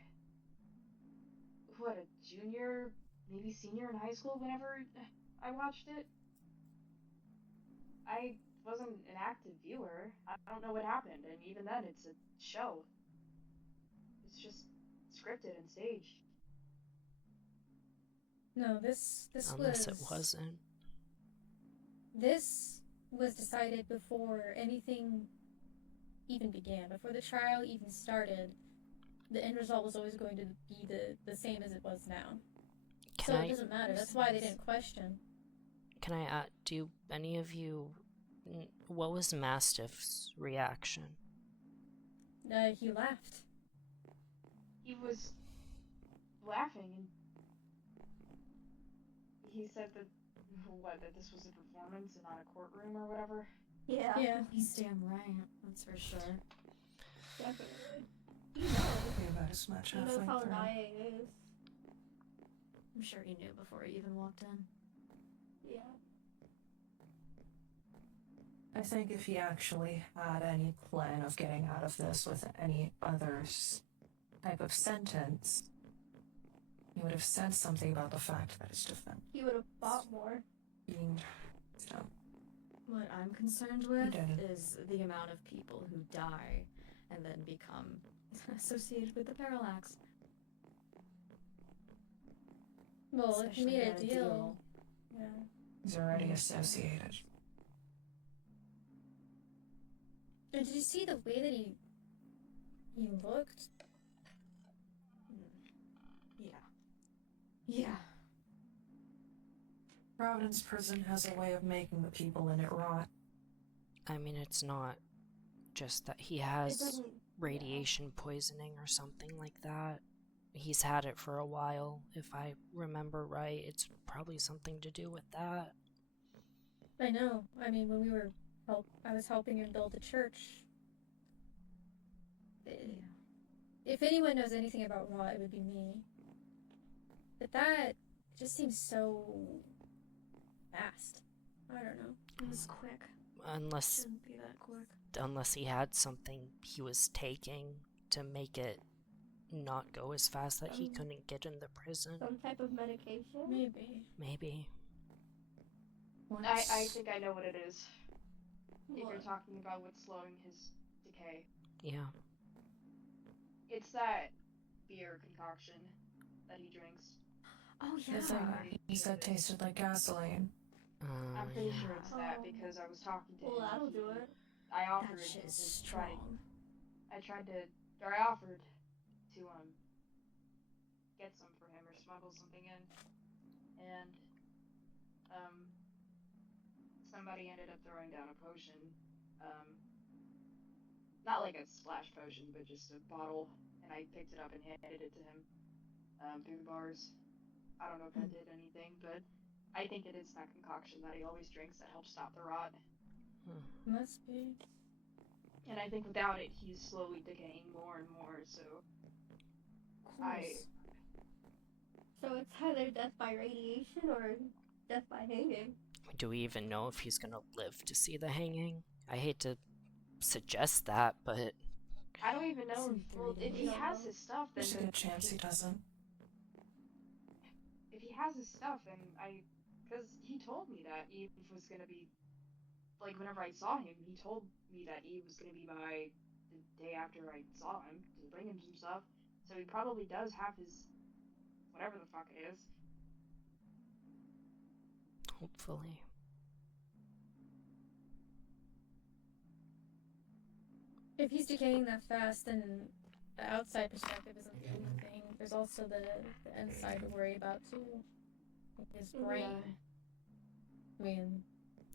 what, a junior, maybe senior in high school whenever I watched it? I wasn't an active viewer. I don't know what happened, and even then, it's a show. It's just scripted and staged. No, this Unless was it wasn't. This was decided before anything even began, before the trial even started. The end result was always going to be the same as it was now. So it doesn't matter. That's why they didn't question. Can I do any of you... What was Mastiff's reaction? He laughed. He was laughing, and he said that this was a performance and not a courtroom or whatever. Yeah. Yeah. He's damn right. That's for sure. Definitely. He knows. Be about as much He knows halfway how through. Naya is. I'm sure he knew before he even walked in. Yeah. I think if he actually had any plan of getting out of this with any other type of sentence, he would have said something about the fact that his defense He would have fought more. being, you know, What I'm concerned with didn't. is the amount of people who die and then become associated with the parallax. Well, if he Especially made a that deal. Yeah. he's already associated. And did you see the way that he looked? Yeah. Providence Prison has a way of making the people in it rot. I mean, it's not just that he It has doesn't. radiation poisoning or something like that. He's had it for a while, if I remember right. It's probably something to do with that. I know. I mean, when we were I was helping him build a church. If anyone knows anything about rot, it would be me. But that just seems so fast. I don't know. It was quick. Unless Shouldn't be that quick. he had something he was taking to make it not go as fast that he couldn't get in the prison. Some type of medication? Maybe. I think I know what it is. If you're What? talking about what's slowing his decay. Yeah. It's that beer concoction that he drinks. Oh, yeah. The thing he said tasted like gasoline. I'm pretty Yeah. sure it's that Oh. because I was talking to Well, him. that'll do it. I offered That shit is to try to strong. I offered to get some for him or smuggle something in, and somebody ended up throwing down a potion, not like a splash potion, but just a bottle, and I picked it up and handed it to him through the bars. I don't know if that did anything, but I think it is that concoction that he always drinks that helps stop the rot. Must be. And I think without it, he's slowly decaying more and more, so So it's either death by radiation or death by hanging. Do we even know if he's gonna live to see the hanging? I hate to suggest that, but I don't even know. It's in Well, if he 3D. has his stuff, then There's a good chance he doesn't. if he has his stuff, then because he told me that Eve was gonna be, like, whenever I saw him, he told me that Eve was gonna be by the day after I saw him to bring him some stuff. So he probably does have his whatever the fuck it is. hopefully. If he's decaying that fast, then the outside perspective isn't the only thing. There's also the inside to worry about too. Like his brain. I mean,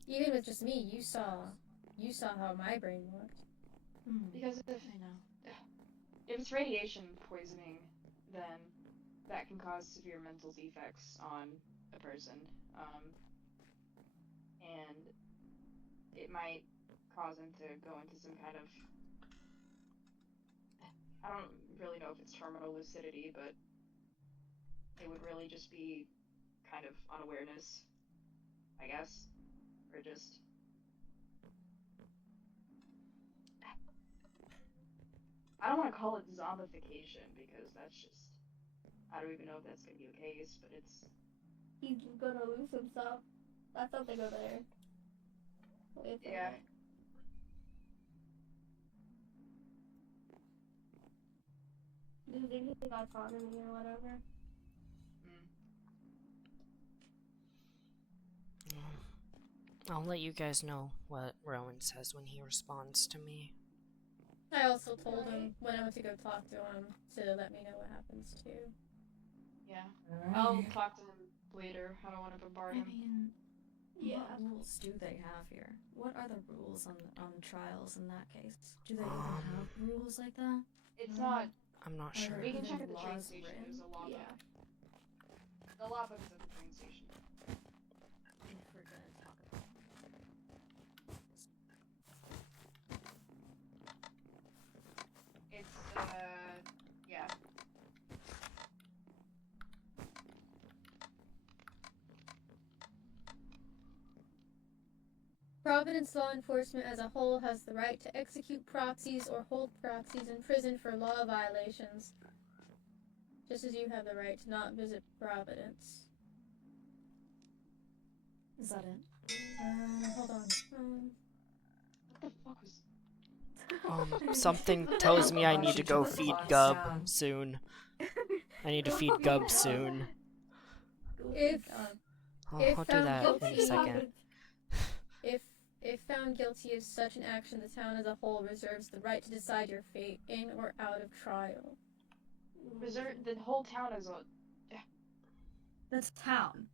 even with just me, you saw how my brain worked. Because if I know. if it's radiation poisoning, then that can cause severe mental defects on a person, and it might cause him to go into some kind of, I don't really know if it's terminal lucidity, but it would really just be kind of unawareness, I guess, or just. I don't want to call it zombification because that's just. I don't even know if that's gonna be the case, but it's. He's gonna lose himself. That's something over there. Wait a Yeah. second. Losing his autonomy or whatever. I'll let you guys know what Rowan says when he responds to me. I also told him when I went to go talk to him to let me know what happens too. Yeah. I'll Alright. talk to him later. I don't want to bombard I him. mean, Yeah. what rules do they have here? What are the rules on trials in that case? Do they even have rules like that? It's not. I'm not Are sure. there We can even check at the train laws station. written? There's a law book. Yeah. The law book is at the train station. If we're gonna talk about It's yeah. Providence law enforcement as a whole has the right to execute proxies or hold proxies in prison for law violations. Just as you have the right to not visit Providence. Is that it? Hold on. What the fuck was? Something tells me I Thought need to you go took the feed clocks Gub down. soon. I need to feed Gub soon. If I'll do found that in a guilty- second. If found guilty of such an action, the town as a whole reserves the right to decide your fate in or out of trial. The whole town is a. The town.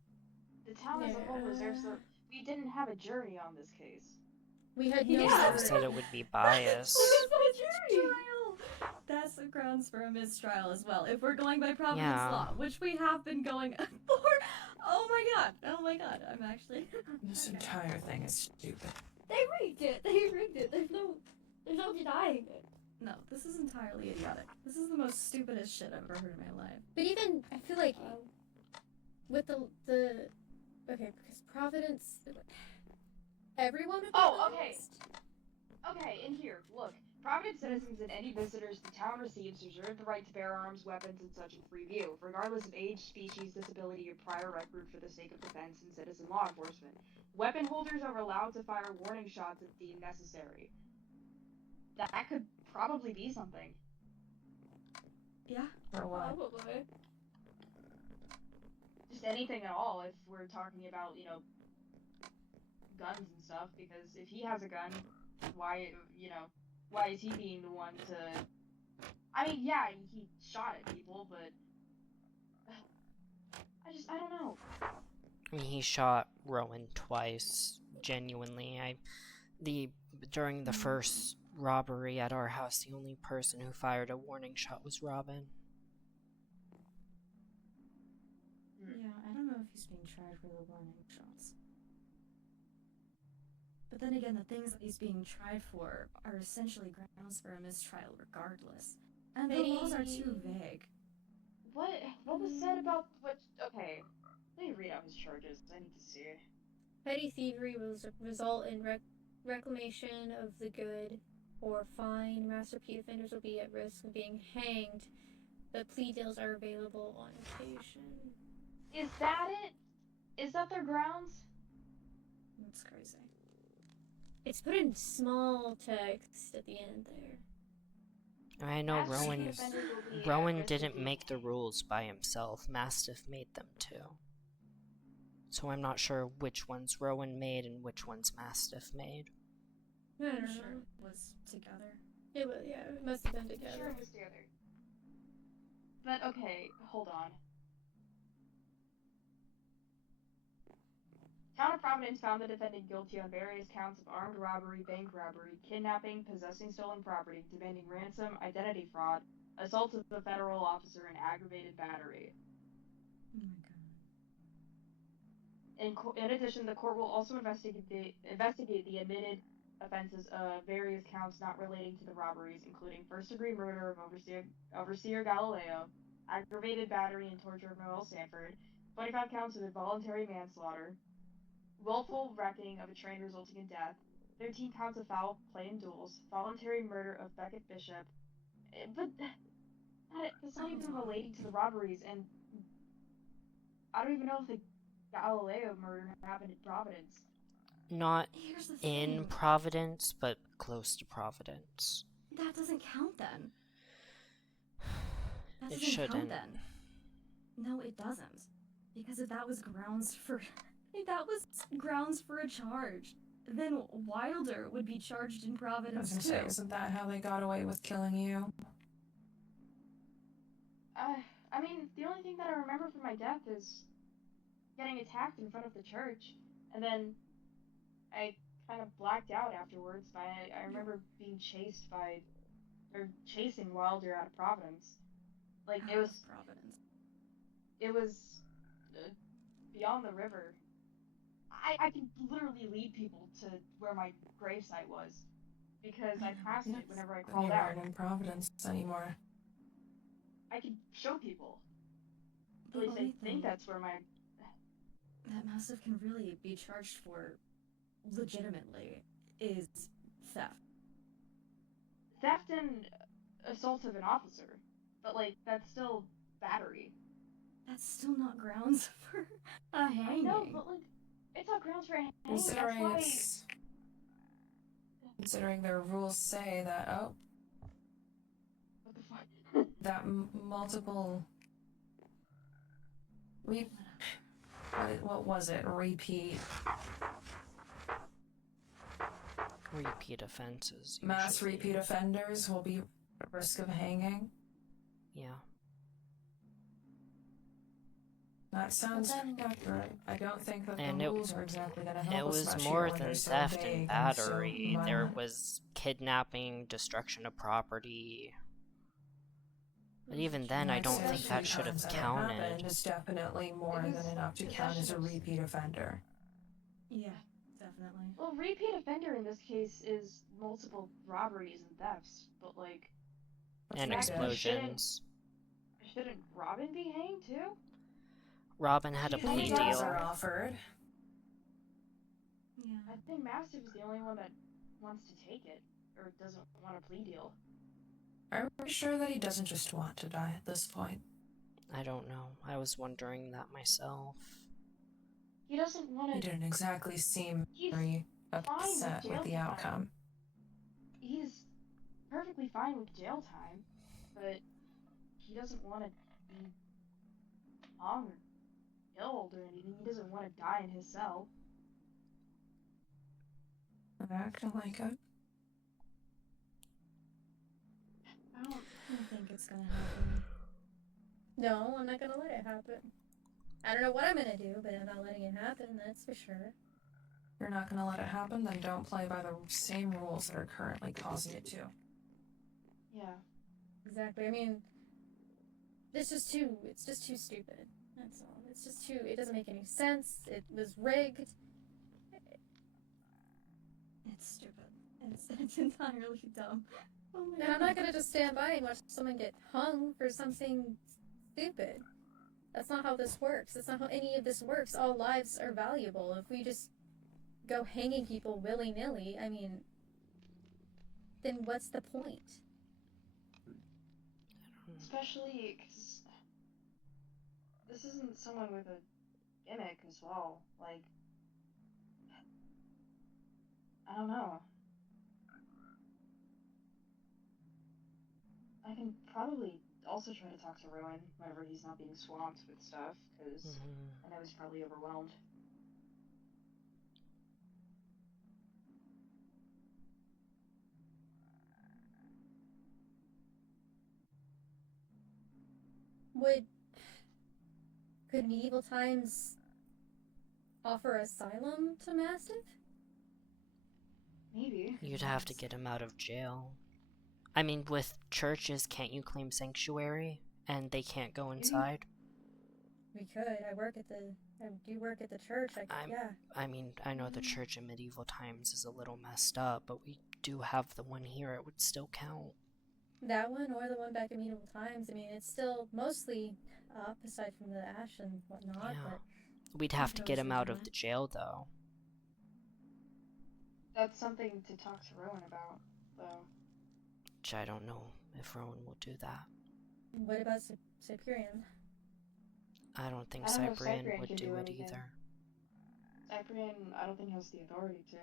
The town as a whole reserves the. We didn't have a jury on this case. We had no Yeah. They said it would be biased. Trial. That's the grounds for a mistrial as well. If we're going by Providence Yeah. law, which we have been going for. Oh my god. I'm actually. This entire thing is stupid. They rigged it. They rigged it. There's no denying it. No, this is entirely idiotic. This is the most stupidest shit I've ever heard in my life. But even I feel like with the okay, because Providence, everyone would be Oh, okay. biased. Okay, in here, look. Providence citizens and any visitors the town receives reserve the right to bear arms, weapons, and such in free view, regardless of age, species, disability, or prior record for the sake of defense and citizen law enforcement. Weapon holders are allowed to fire warning shots if deemed necessary. That could probably be something. Yeah. For what? Probably. Just anything at all if we're talking about, guns and stuff, because if he has a gun, why is he being the one to... I mean, yeah, he shot at people, but... I don't know. I mean, he shot Rowan twice, genuinely. During the first robbery at our house, the only person who fired a warning shot was Robin. Yeah, I don't know if he's being tried for the warning shots. But then again, the things that he's being tried for are essentially grounds for a mistrial regardless. And the laws are too vague. What was said about what... Okay, let me read out his charges. I need to see. Petty thievery will result in reclamation of the good or fine. Master repeat offenders will be at risk of being hanged, but plea deals are available on occasion. Is that it? Is that their grounds? That's crazy. It's put in small text at the end there. I know Master Rowan. repeat offenders will be at Rowan risk of didn't being make the rules by himself. Mastiff made them too. So I'm not sure which ones Rowan made and which ones Mastiff made. I don't I'm know. sure it was together. It was, yeah, it must have been Sure, together. it was together. But okay, hold on. Town of Providence found the defendant guilty on various counts of armed robbery, bank robbery, kidnapping, possessing stolen property, demanding ransom, identity fraud, assault of a federal officer, and aggravated battery. Oh my god. In addition, the court will also investigate the admitted offenses of various counts not relating to the robberies, including first-degree murder of Overseer Galileo, aggravated battery and torture of Noel Sanford, 25 counts of involuntary manslaughter, willful wrecking of a train resulting in death, 13 counts of foul play and duels, voluntary murder of Beckett Bishop. But that's not even relating to the robberies, and I don't even know if the Galileo murder happened in Providence. Not Here's the in thing. Providence, but close to Providence. That doesn't count then. That It doesn't shouldn't. count then. No, it doesn't. Because if that was grounds for a charge, then Wilder would be charged in I was Providence gonna too. say, isn't that how they got away with killing you? I mean, the only thing that I remember from my death is getting attacked in front of the church, and then I kind of blacked out afterwards. I remember being chased by, or chasing Wilder out of Providence. Like, it was Providence. beyond the river. I can literally lead people to where my gravesite was, because I passed it whenever I crawled You out. aren't in Providence anymore. I can show people. The At least I only think thing that's where my... that Massive can really be charged for legitimately is theft. Theft and assault of an officer. But, like, that's still battery. That's still not grounds for a hanging. I know, but, like, it's not grounds for a hanging. Considering their rules say that, What the fuck? that multiple... what was it? Repeat offenses. mass usually. repeat offenders will be at risk of hanging. Yeah. That sounds then- accurate. I don't think that And the it- rules are exactly going to help It us was much more here when than they're so theft vague and and so battery. There violent. was kidnapping, destruction of property. But even then, I don't think that should have counted. It's definitely more than enough to count as a repeat offender. Yeah, definitely. Well, repeat offender in this case is multiple robberies and thefts, but, like... And That's what I did. explosions. Shouldn't Robin be hanged, too? Robin had a He plea does Plea deal. are offered. Yeah. I think Mastiff is the only one that wants to take it, or doesn't want a plea deal. Are we sure that he doesn't just want to die at this point? I don't know. I was wondering that myself. He doesn't want He to... didn't exactly seem He's very fine upset with with the jail time. outcome. He's perfectly fine with jail time, but he doesn't want to be hung or killed or anything. He doesn't want to die in his cell. Acting like it. I don't... I don't think it's gonna happen. No, I'm not gonna let it happen. I don't know what I'm gonna do, but I'm not letting it happen, that's for sure. If you're not going to let it happen, then don't play by the same rules that are currently causing it to. Yeah. Exactly. I mean, it's just too stupid. That's all. It's just too, it doesn't make any sense. It was rigged. It's stupid. It's entirely dumb. Oh my And I'm God. not gonna just stand by and watch someone get hung for something stupid. That's not how this works. That's not how any of this works. All lives are valuable. If we just go hanging people willy-nilly, I mean, then what's the point? Especially because this isn't someone with a gimmick as well. Like, I don't know. I can probably also try to talk to Rowan whenever he's not being swamped with stuff, because I know he's probably overwhelmed. Could medieval times offer asylum to Mastiff? Maybe. You'd have to get him out of jail. I mean, with churches, can't you claim sanctuary? And they can't go inside? We could. I do work at the church. Yeah. I mean, I know the church in medieval times is a little messed up, but we do have the one here. It would still count. That one or the one back in medieval times. I mean, it's still mostly up, aside from the ash and whatnot, Yeah. but We'd have to get him out of Relatively. the jail, though. That's something to talk to Rowan about, though. Which I don't know if Rowan will do that. what about Cyprian? I don't think I don't know if Cyprian Cyprian would can do do it anything. either. Cyprian, I don't think has the authority to.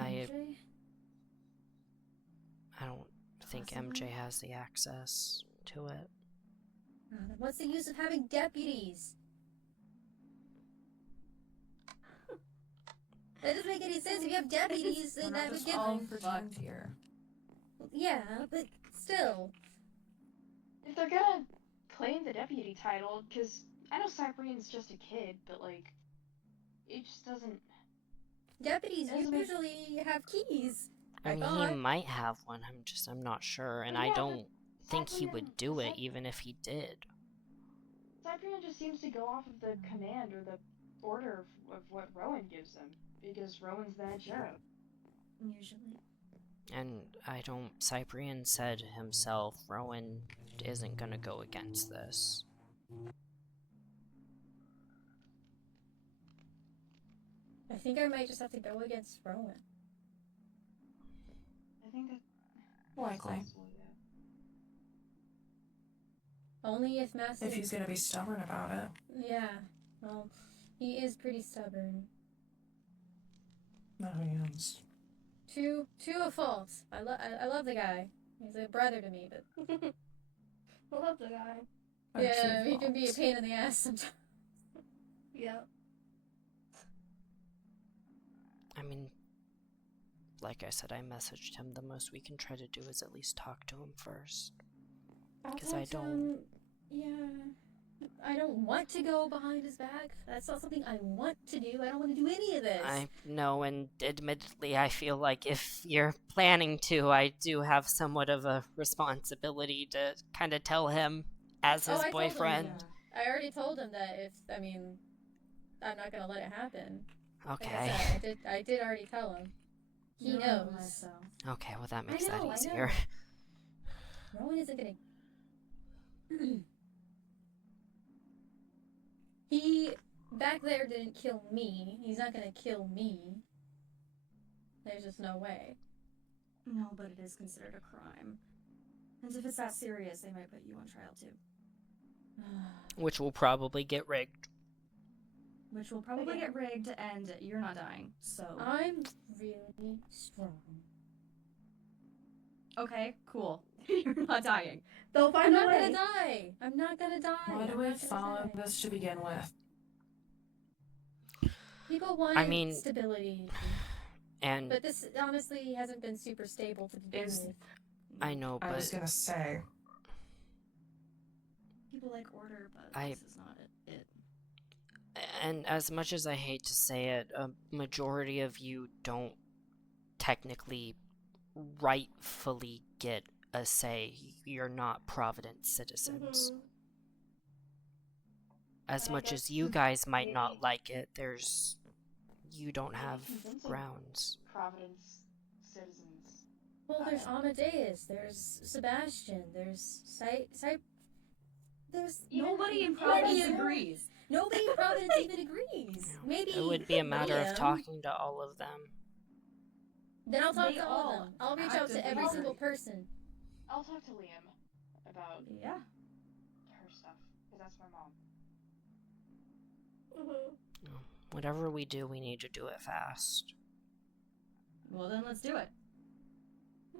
MJ? I don't think Possibly. MJ has the access to it. Then what's the use of having deputies? That doesn't make any sense. If you have deputies, We're then not that would just give all them. pretend here. Yeah, but still. If they're gonna claim the deputy title, because I know Cyprian's just a kid, but, like, it just doesn't... Deputies Doesn't make- usually have keys. I mean, he thought. might have one. I'm not sure, and But I yeah, don't think he Cyprian- would do it Cy- even if he did. Cyprian just seems to go off of the command or the order of what Rowan gives him, because Rowan's the head sheriff. Usually. And Cyprian said himself, Rowan isn't gonna go against this. I think I might just have to go against Rowan. I think that... Likely. possible, yeah. Only if Master. If he's gonna be stubborn about it. Yeah. Well, he is pretty stubborn. No, he is. To a fault. I love the guy. He's a brother to me, but I love the guy. yeah, he can be a pain in the ass sometimes. Yeah. I mean, like I said, I messaged him. The most we can try to do is at least talk to him first. Because I don't... I don't want to go behind his back. That's not something I want to do. I don't want to do any of this. I know, and admittedly, I feel like if you're planning to, I do have somewhat of a responsibility to kind of tell him as his I told him, boyfriend. I already told him that I'm not gonna let it happen. Okay. Like I said, I did already tell him. He knows. Myself. Okay, well that makes I know. that easier. Rowan isn't gonna. He back there didn't kill me. He's not gonna kill me. There's just no way. No, but it is considered a crime. And if it's that serious, they might put you on trial too. Which will probably get rigged. Which will probably get rigged, and you're not dying, so... I'm really strong. Okay, cool. You're not dying. They'll I'm find a not way. gonna die. I'm not gonna die. Why do I'm we not gonna follow die. this to begin with? People want stability. And But this honestly hasn't been super stable to begin with. I know, I was but gonna say. People like order, but this is not it. and as much as I hate to say it, a majority of you don't technically rightfully get a say. You're not Providence citizens. As And I much guess as you guys might maybe- not like it, you don't have convincing grounds. Providence citizens. Well, there's Amadeus, there's Sebastian, there's there's Nobody in Providence Providence agrees. Nobody in Providence even agrees. Maybe It would be a matter Liam. of talking to all of them. Then I'll talk They to all of all them. I'll reach out to every actively single agree. person. I'll talk to Liam about Yeah. her stuff, because that's my mom. Whatever we do, we need to do it fast. Well, then let's do it.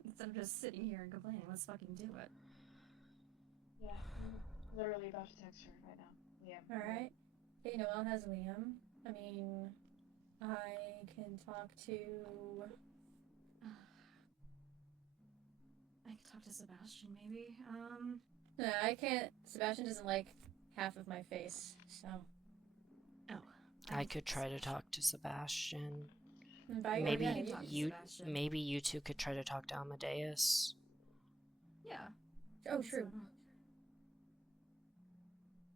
Instead of just sitting here and complaining, let's fucking do it. Yeah, I'm literally about to text her right now. Liam. Alright. Okay, Noelle has Liam. I mean, I can talk to... I could talk to Sebastian, maybe. No, I can't. Sebastian doesn't like half of my face, so... I could try to talk to Sebastian. By Maybe yeah, can talk to Sebastian. maybe you two could try to talk to Amadeus. Yeah. Oh, true.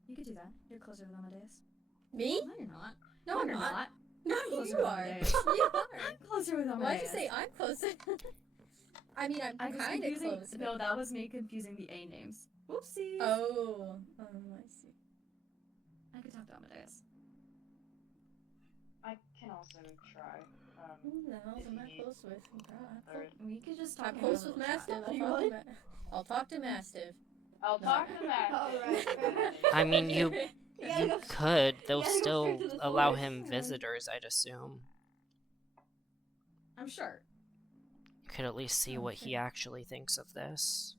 You could do that. You're closer with Amadeus. Me? No, you're not. No, I'm you're not. You're No, closer you with are. Amadeus. You are. I'm closer with Amadeus. Why'd you say I'm closer? I mean, I I'm was kind of confusing. close. No, that was me confusing the A names. Whoopsies. Oh, I see. I could talk to Amadeus. I can also try. Who the hell if am I you need close with? third. We could just talk. I'm in close a with little chat. Mastiff. I'll talk to Mastiff. I'll No. talk to Matt. Alright. I mean, you Yeah, could. They'll yeah, go still straight to the allow source. him visitors, I'd assume. I'm sure. You could at least see what he Okay. actually thinks of this.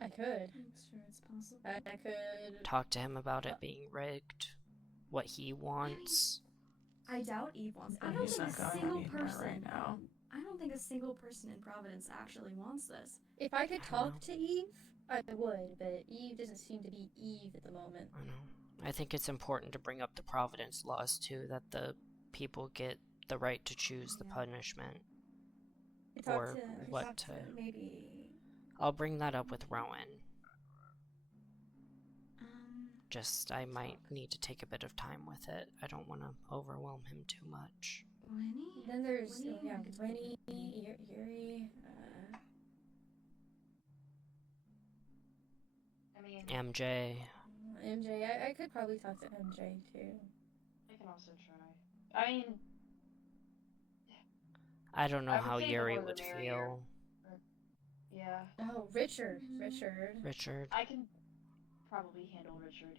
I could. I'm sure it's possible. I could. Talk to him about it being rigged. What he wants. I doubt Eve wants. I But don't he's think not a going single anywhere person. right now. I don't think a single person in Providence actually wants this. If I could talk to Eve, I would, but Eve doesn't seem to be Eve at the moment. I know. I think it's important to bring up the Providence laws too, that the people get the right to choose the punishment. Or what to... maybe... I'll bring that up with Rowan. Just, I might need to take a bit of time with it. I don't want to overwhelm him too much. Winnie? Then there's, Winnie? yeah, Winnie, Yuri, I mean, MJ. MJ. I could probably talk to MJ too. I can also try. I mean, I don't know I would how say the Yuri more the would merrier. feel. Yeah. Oh, Richard. Richard. I can probably handle Richard,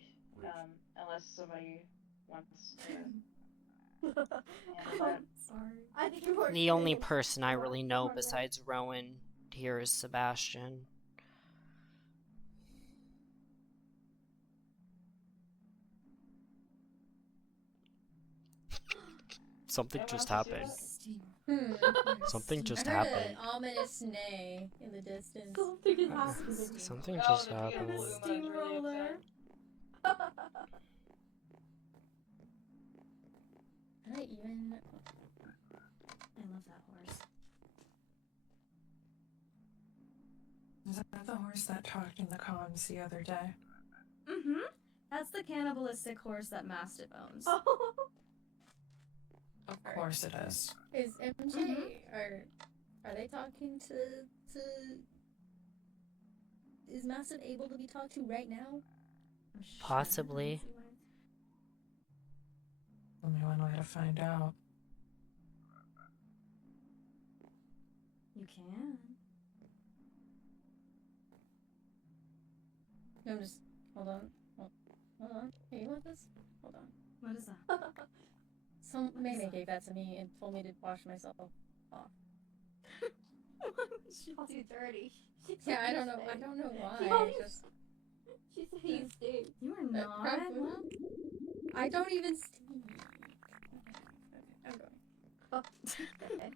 unless somebody wants to handle that. Sorry. I think you're more The only experienced. person I really know Come on, besides Rowan here is Sebastian. Something just happened. Something just I heard happened. an ominous neigh in the distance. Something is happening. Something just happened. Steamroller. Did I even... I love that horse. Is that the horse that talked in the comms the other day? Mm-hmm. That's the cannibalistic horse that Mastiff owns. Of course it is. Is MJ... Are they talking to... Is Mastiff able to be talked to right now? I'm sure. Possibly. Only one way to find out. You can. I'm just... Hold on. Hold on. Hey, you want this? Hold on. What is that? Some Meme gave that to me and told me to wash myself off. She calls you dirty. Yeah, I don't know why. She said you stink. You are not. Probably. I don't even stink. Okay, I'm going. Oh, okay.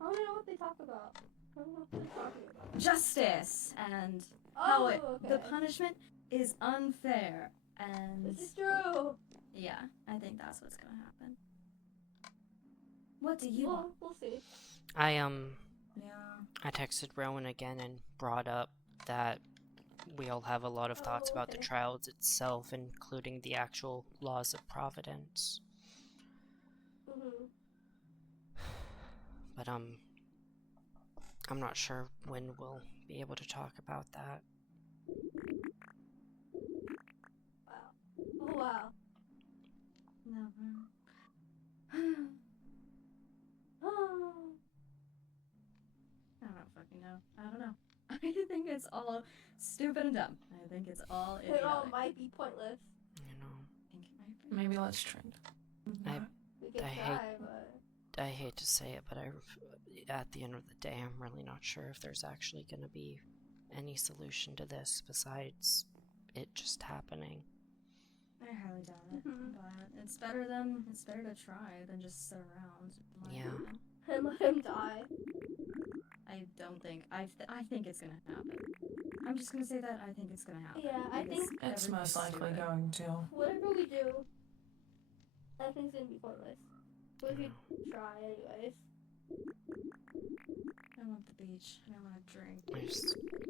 I want to know what they talk about. I don't know what they're talking about. Justice and how the okay. punishment is unfair and This is true. yeah, I think that's what's gonna happen. What do you want? We'll see. I Yeah. texted Rowan again and brought up that we all have a lot of thoughts about the okay. trials itself, including the actual laws of Providence. Mm-hmm. But I'm not sure when we'll be able to talk about that. Wow. Oh, wow. Never. I don't fucking know. I don't know. I think it's all stupid and dumb. I think it's all idiotic. It all might be pointless. You know, I think it might be. Maybe let's trend. We could I try, but... I hate to say it, but at the end of the day, I'm really not sure if there's actually going to be any solution to this besides it just happening. I highly doubt it, but it's better to try than just sit around. in my Yeah. opinion. And let him die. I don't think I think it's gonna happen. I'm just gonna say that I think it's gonna happen. Yeah, I because think It's most everything's likely stupid. going to. whatever we do, I think it's gonna be pointless. But we could try anyways. I want the beach. I want to drink.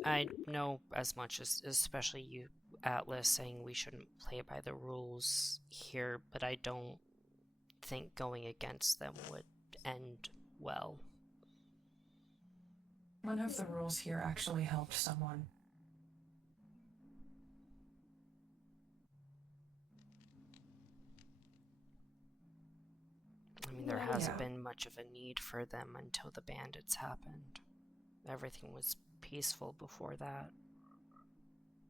I know as much as, especially you, Atlas, saying we shouldn't play by the rules here, but I don't think going against them would end well. One of the rules here actually helped someone. I mean, there hasn't Yeah. been much of a need for them until the bandits happened. Everything was peaceful before that.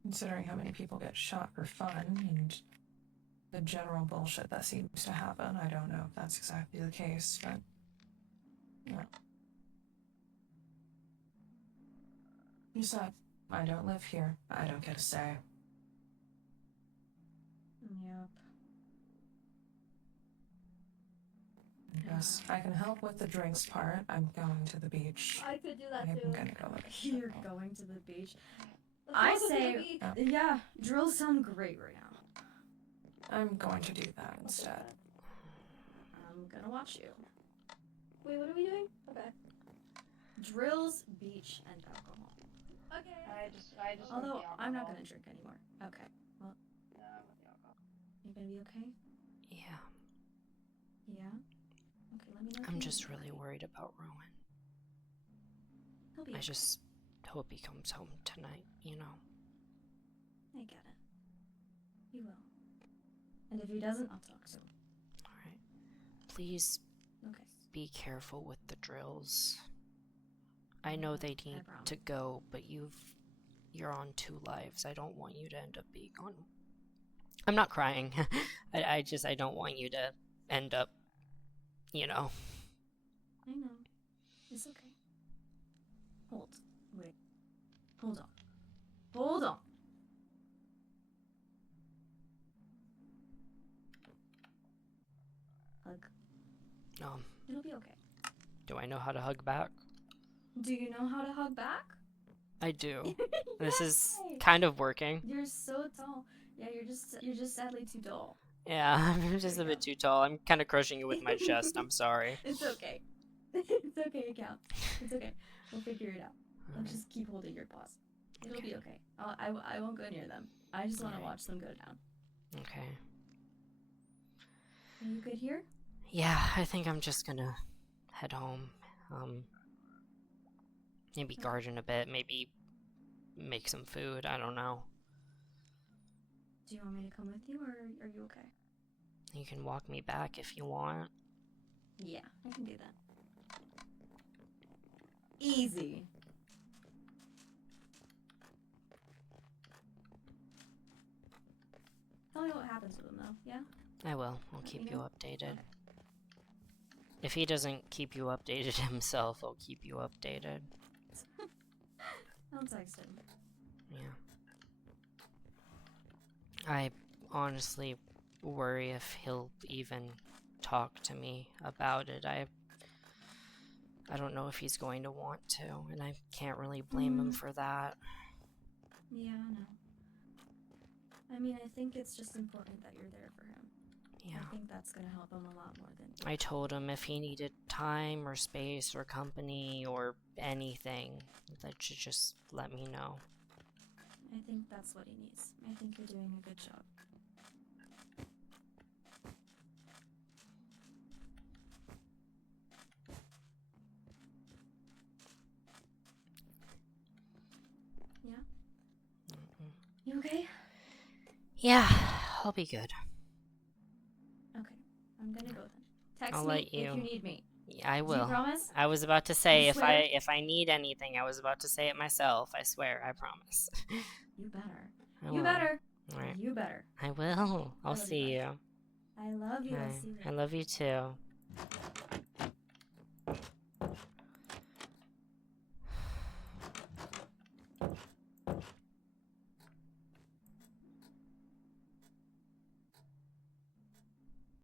Considering how many people get shot for fun and the general bullshit that seems to happen, I don't know if that's exactly the case, but... Yeah. You said, I don't live here. I don't get a say. Yep. And Yes, I can help with the drinks part. I'm going to the beach. I could do that I'm too. gonna go look at You're it. going to the beach. Let's I all go to the say, beach. yeah, drills sound great right now. I'm going to do that instead. I'm gonna watch you. Wait, what are we doing? Okay. Drills, beach, and alcohol. Okay. I just want Although the I'm not alcohol. gonna drink anymore. Okay. Well, No, I want the alcohol. you gonna be okay? Yeah, Yeah. Okay, let me know. if I'm you just need really anything. worried about Rowan. He'll be I okay. just hope he comes home tonight, you know. I get it. He will. And if he doesn't, I'll talk to him. Alright. Please Okay. be careful with the drills. I know they need promise. to go, but you're on 2 lives. I don't want you to end up being on. I'm not crying. I don't want you to end up, you know. I know. It's okay. Hold. Wait. Hold on. Hold on. Hug. It'll be okay. Do I know how to hug back? Do you know how to hug back? I do. This is Yay! kind of working. You're so tall. Yeah, you're just sadly too tall. Yeah, I'm just a bit too tall. I'm kind of crushing you with my chest. I'm sorry. It's okay. It's okay, it counts. It's okay. We'll figure it out. I'll just keep holding your paws. It'll be okay. I won't go near them. I just want to watch them go down. Okay. Are you good here? Yeah, I think I'm just gonna head home. Maybe garden a bit. Maybe make some food. I don't know. Do you want me to come with you, or are you okay? You can walk me back if you want. Yeah, I can do that. Easy. Tell me what happens with him, though, yeah? I will. I'll Let keep me you know. updated. Okay. If he doesn't keep you updated himself, I'll keep you updated. I'll text him. Yeah. I honestly worry if he'll even talk to me about it. I don't know if he's going to want to, and I can't really blame him for that. Yeah, I know. I mean, I think it's just important that you're there for him. Yeah. I think that's gonna help him a lot more than... I told him if he needed time or space or company or anything, that should just let me know. I think that's what he needs. I think you're doing a good job. Yeah? You okay? Yeah, I'll be good. Okay. I'm gonna go then. Text I'll me let you. if you need me. Yeah, I Do will. you promise? I was about to say You swear? if I need anything, I was about to say it myself. I swear, I promise. You better. I You will. better. All right. You better. I will. I'll love you, see bud. you. I love you. I'll Bye. see you I later. love you too.